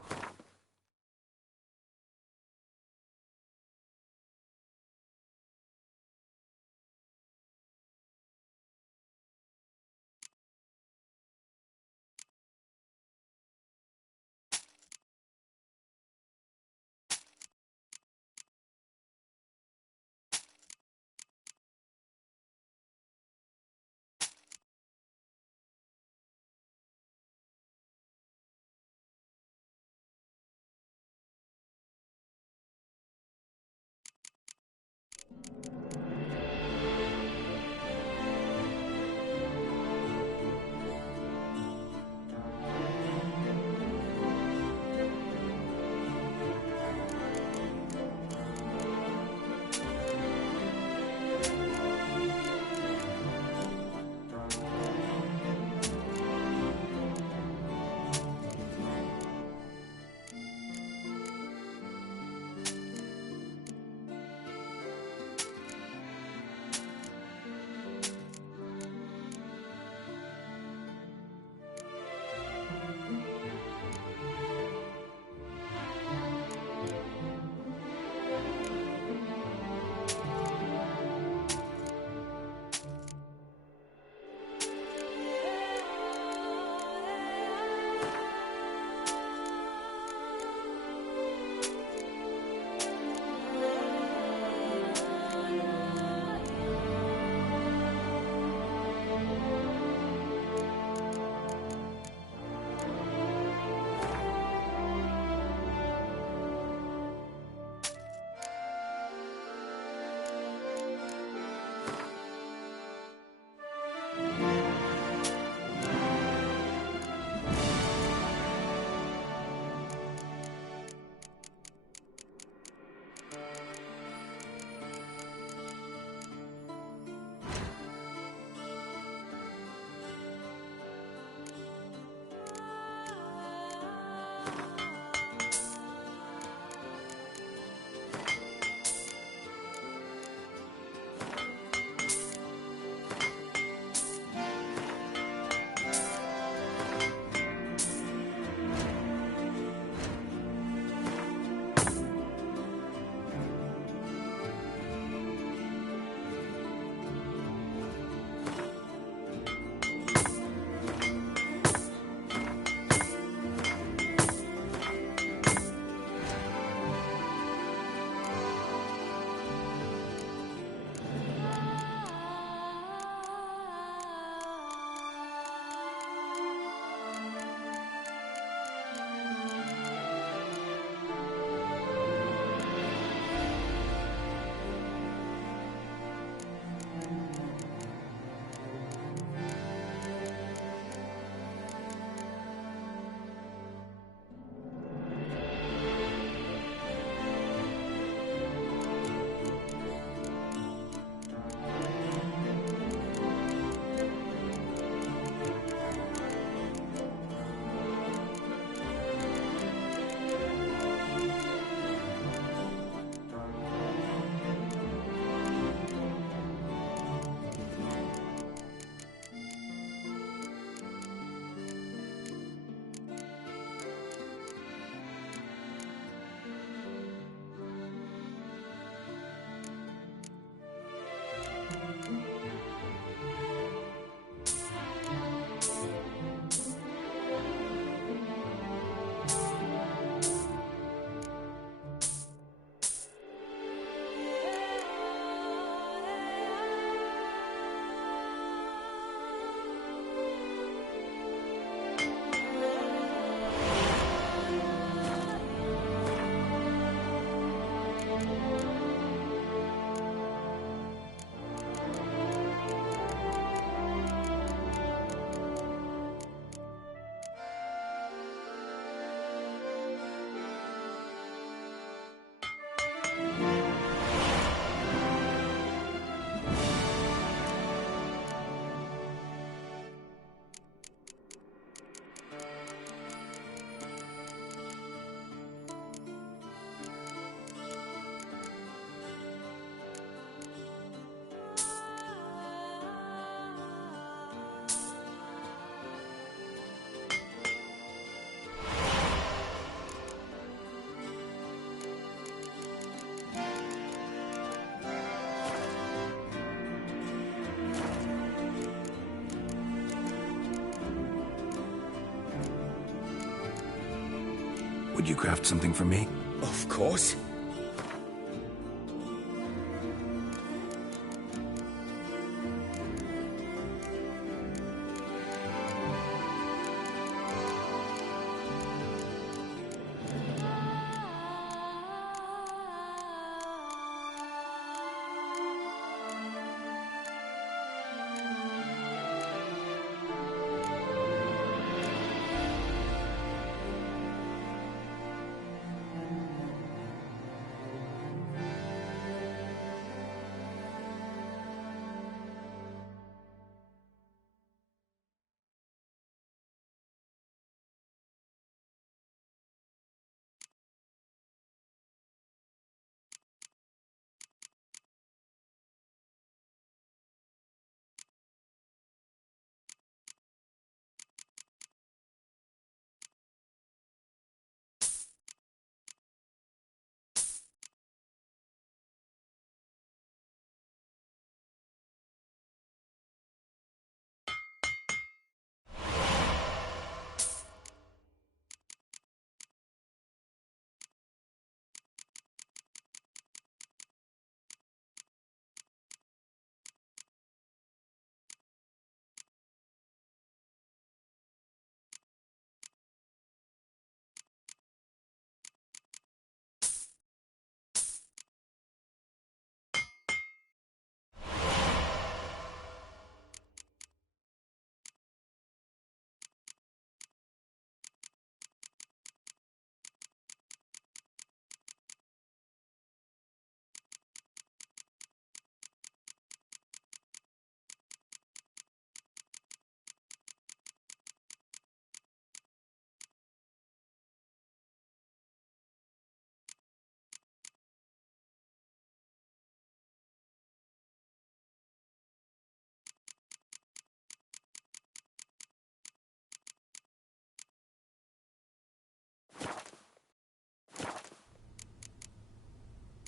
Could you craft something for me? Of course.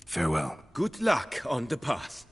Farewell. Good luck on the path.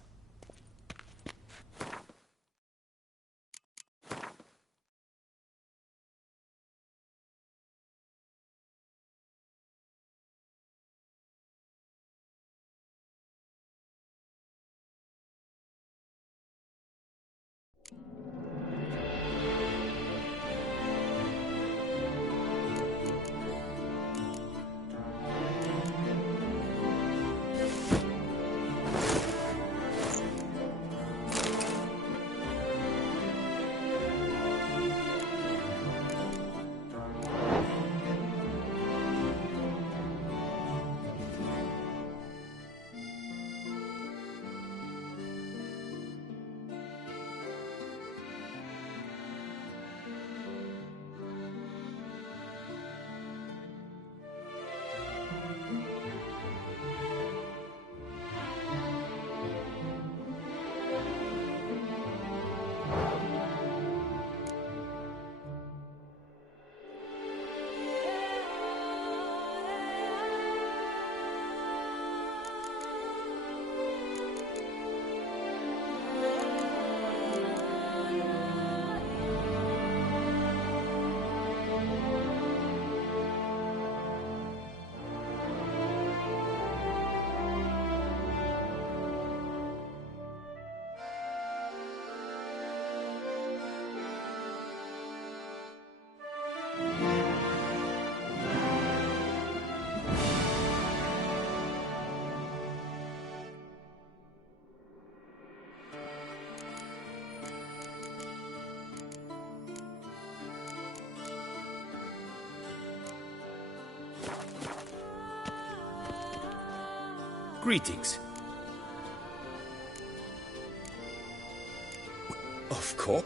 Greetings. Of course.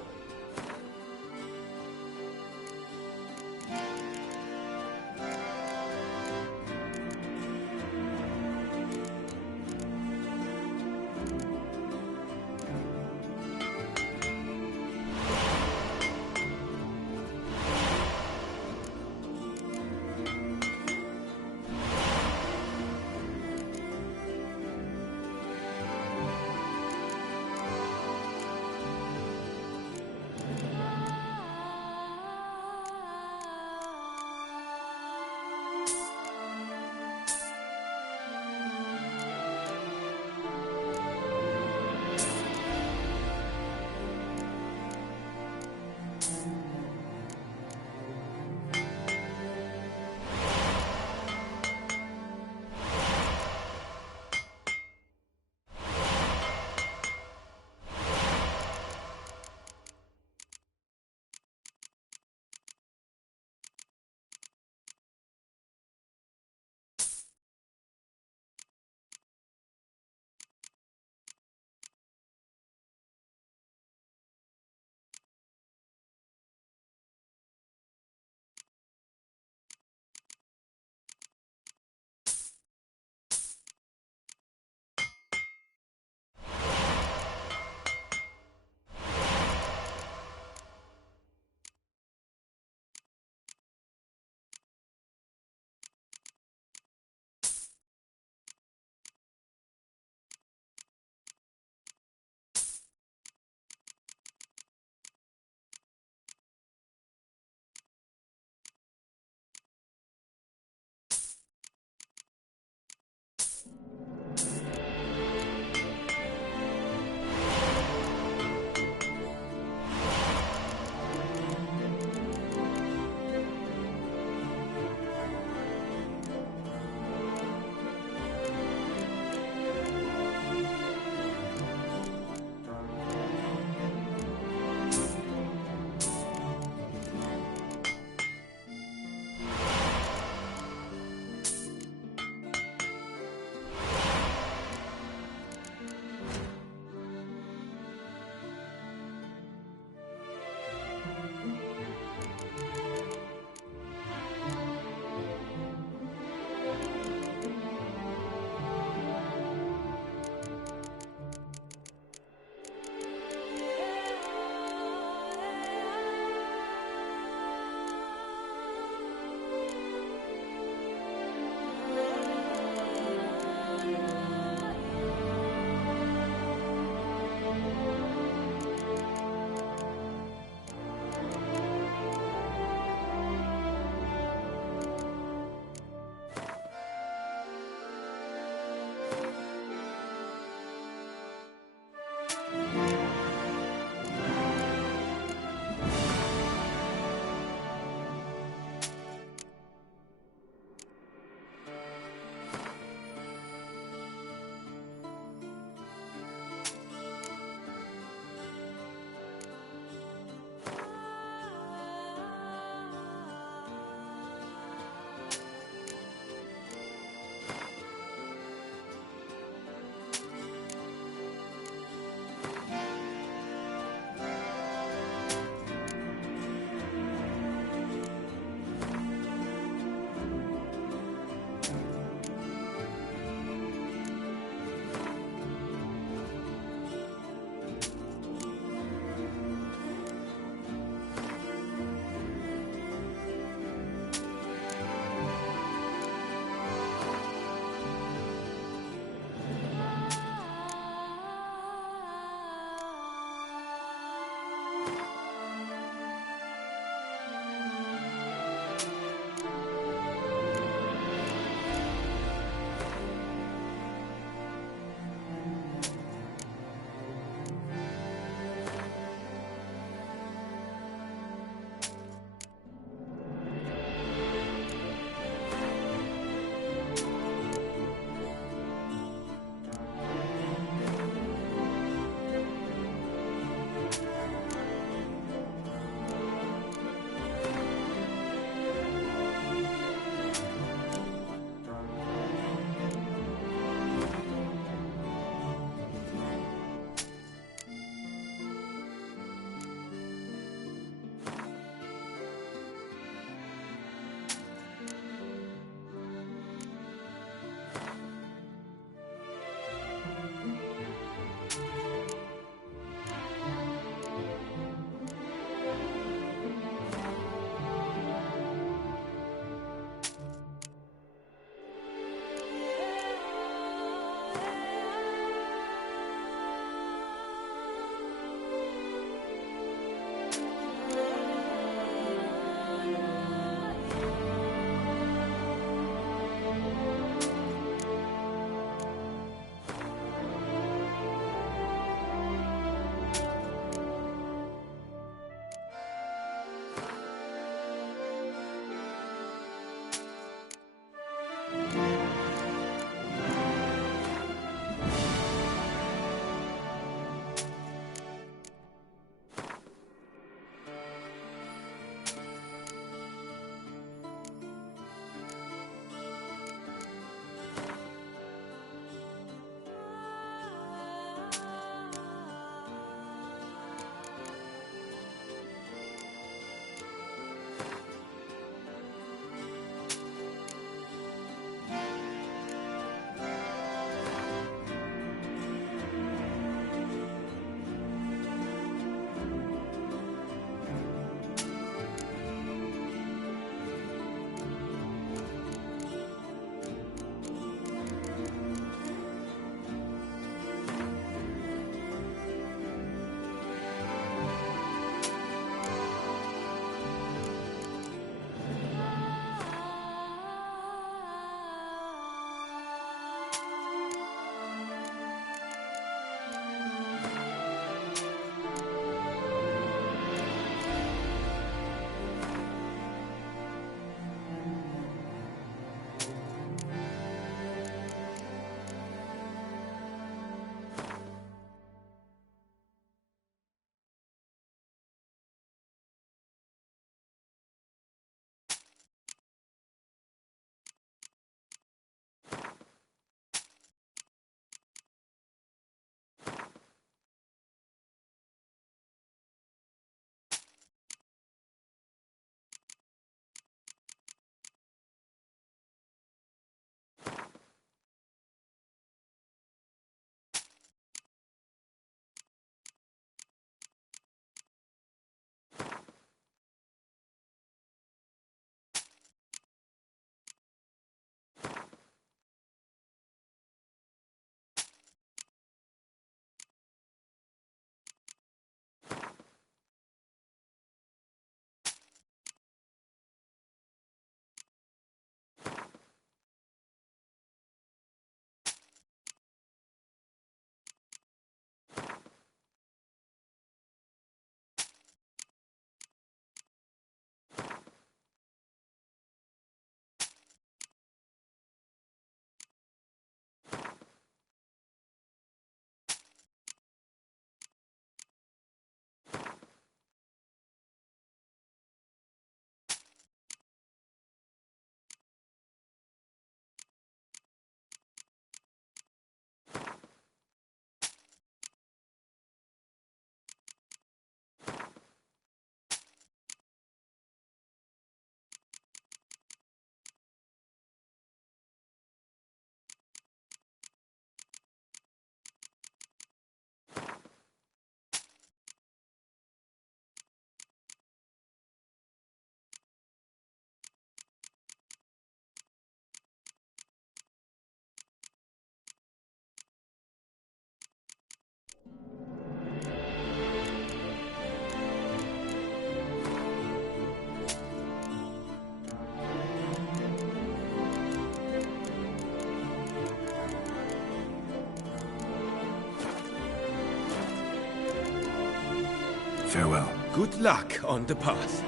Farewell. Good luck on the path.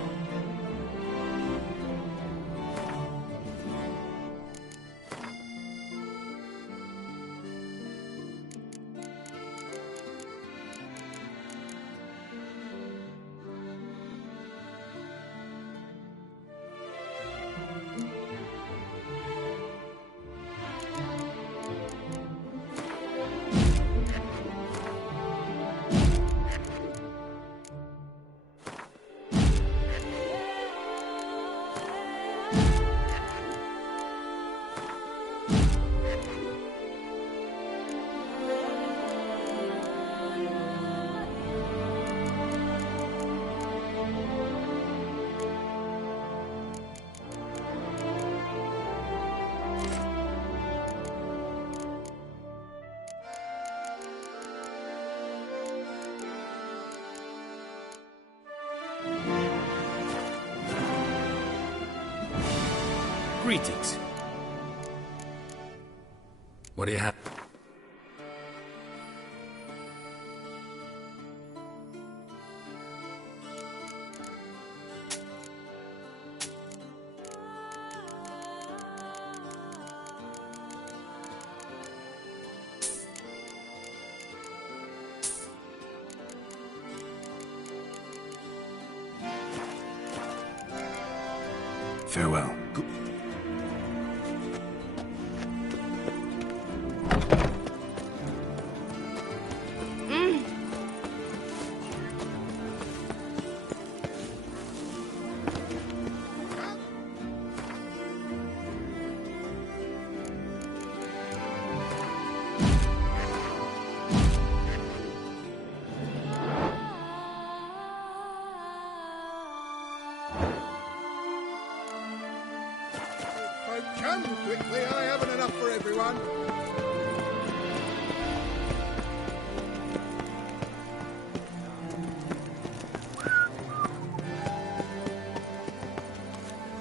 Greetings. What do you have? Farewell. Come quickly, I haven't enough for everyone.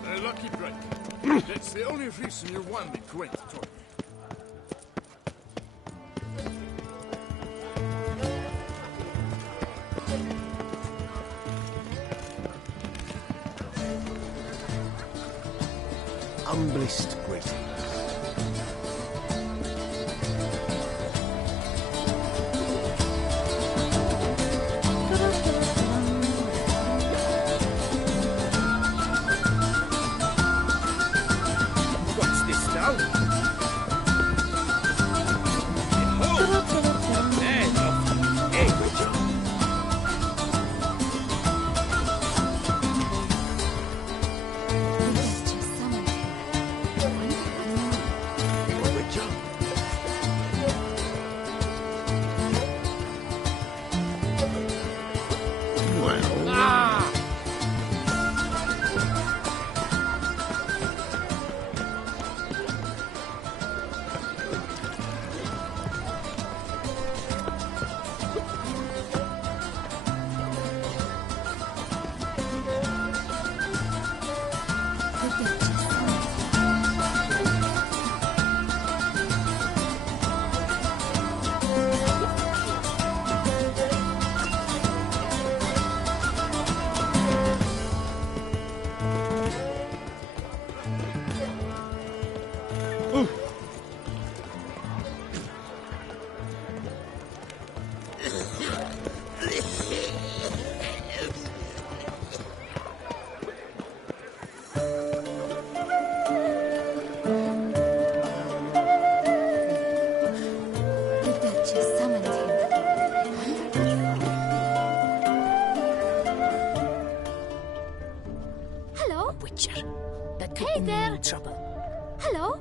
A lucky break. That's the only reason you won me, Gwent told me. Humblest greetings. What's this now? Trouble. Hello?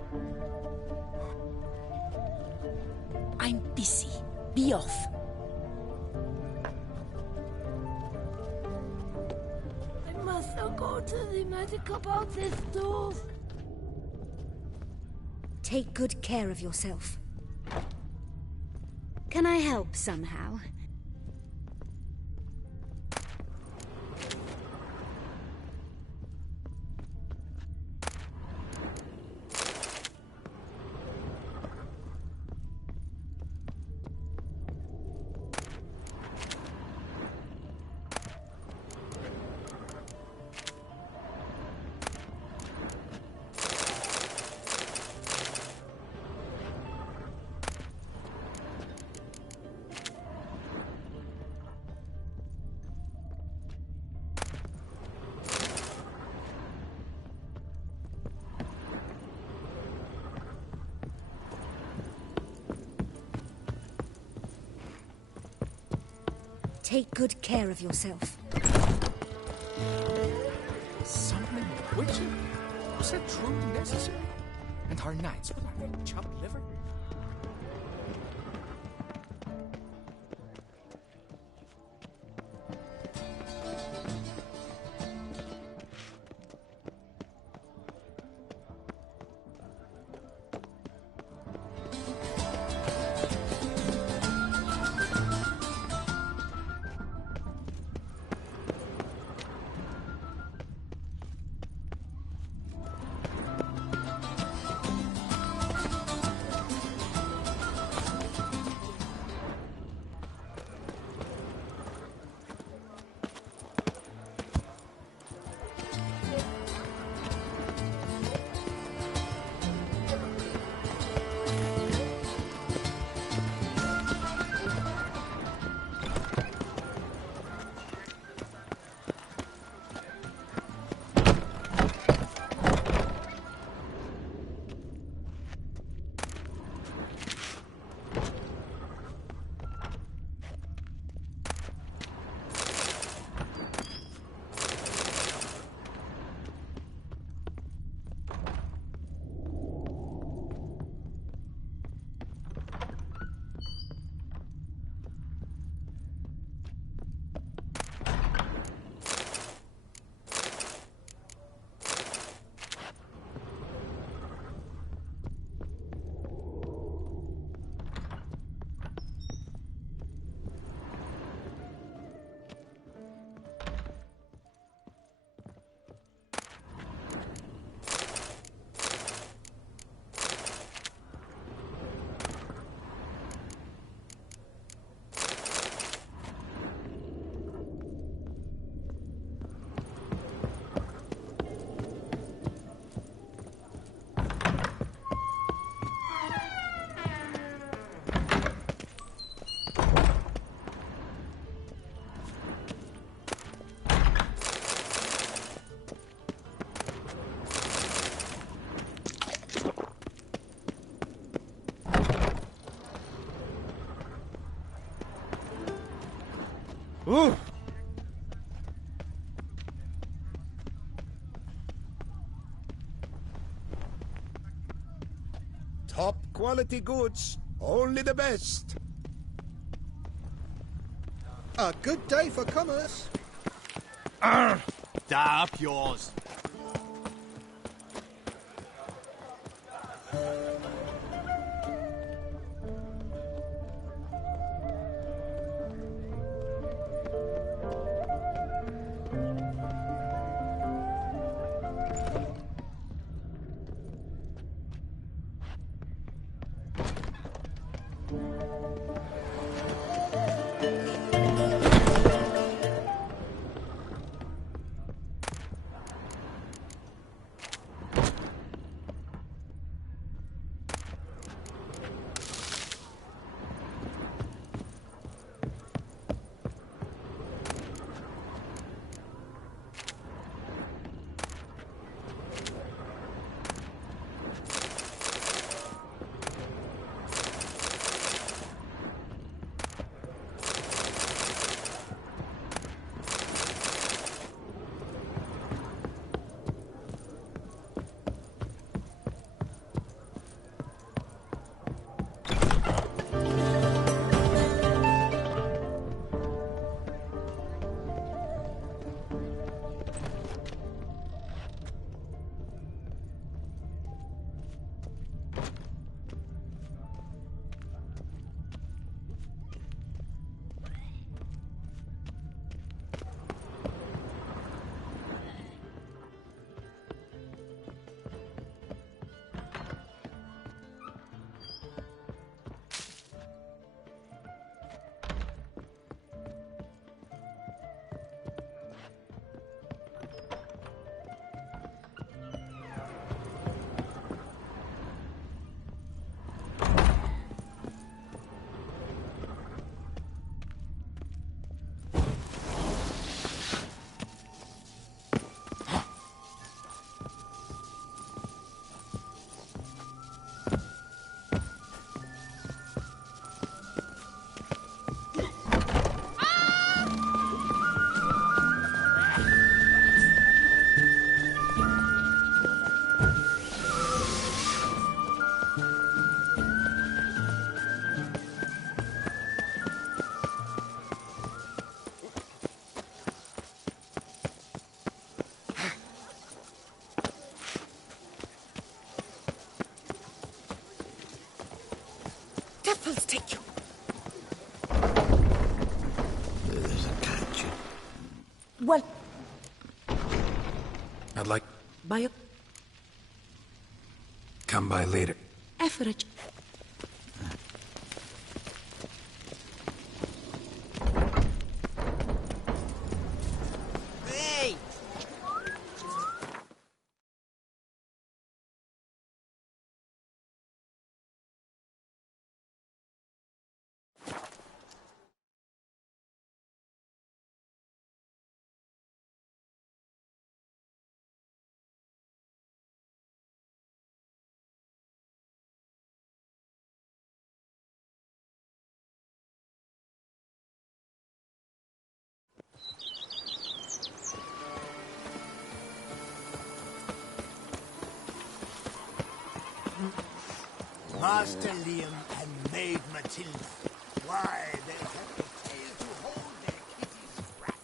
I'm busy. Be off. I must now go to the medic about this too. Take good care of yourself. Can I help somehow? Take good care of yourself. Something witching? Was that truly necessary? And our knights with our chopped liver? Ooh. Top quality goods, only the best. A good day for commerce. Da up yours. devils take you? There's a catch. Well, I'd like by a come by later. effort. Hey! Master Liam and Maid Matilda. Why, they have the tail to hold their kitty's rat.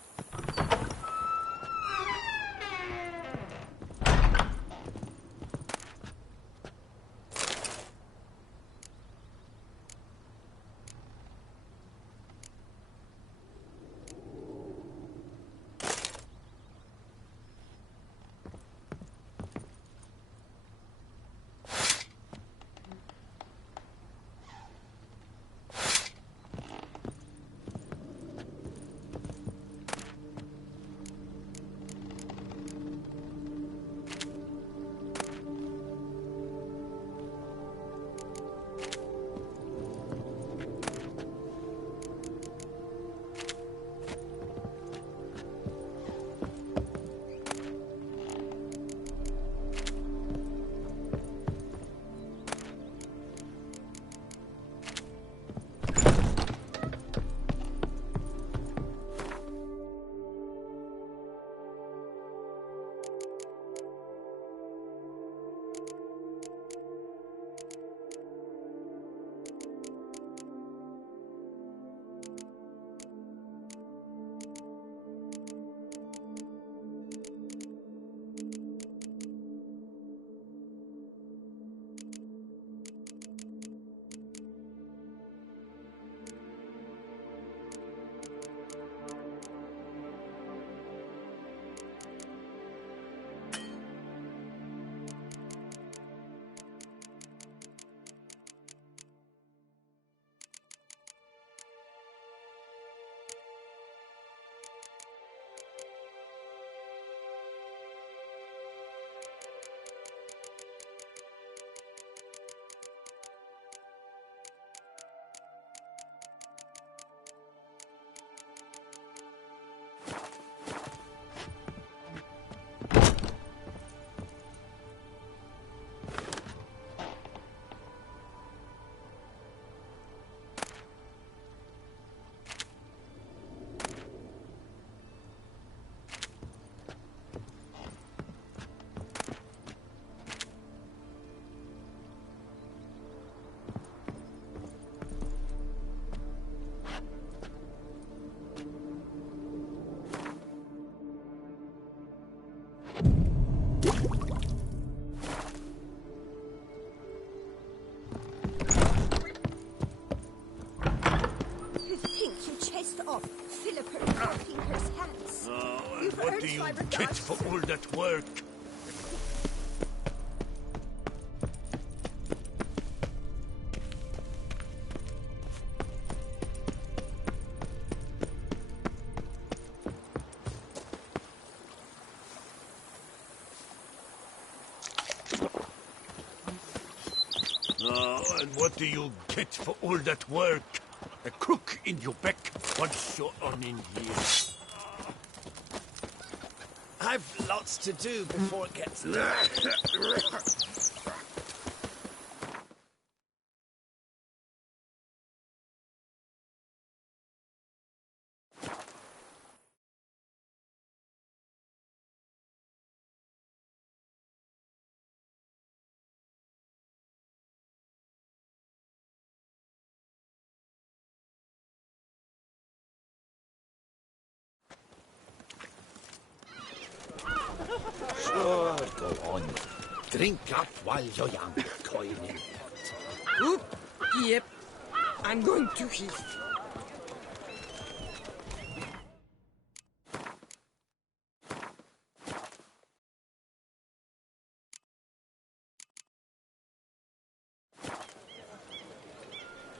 What do you get for all that work? And what do you get for all that work? A crook in your back once you're on in here. I've lots to do before it gets dark. Sure, go on. Drink up while you're young, coining. Oop, yep. I'm going to Heath.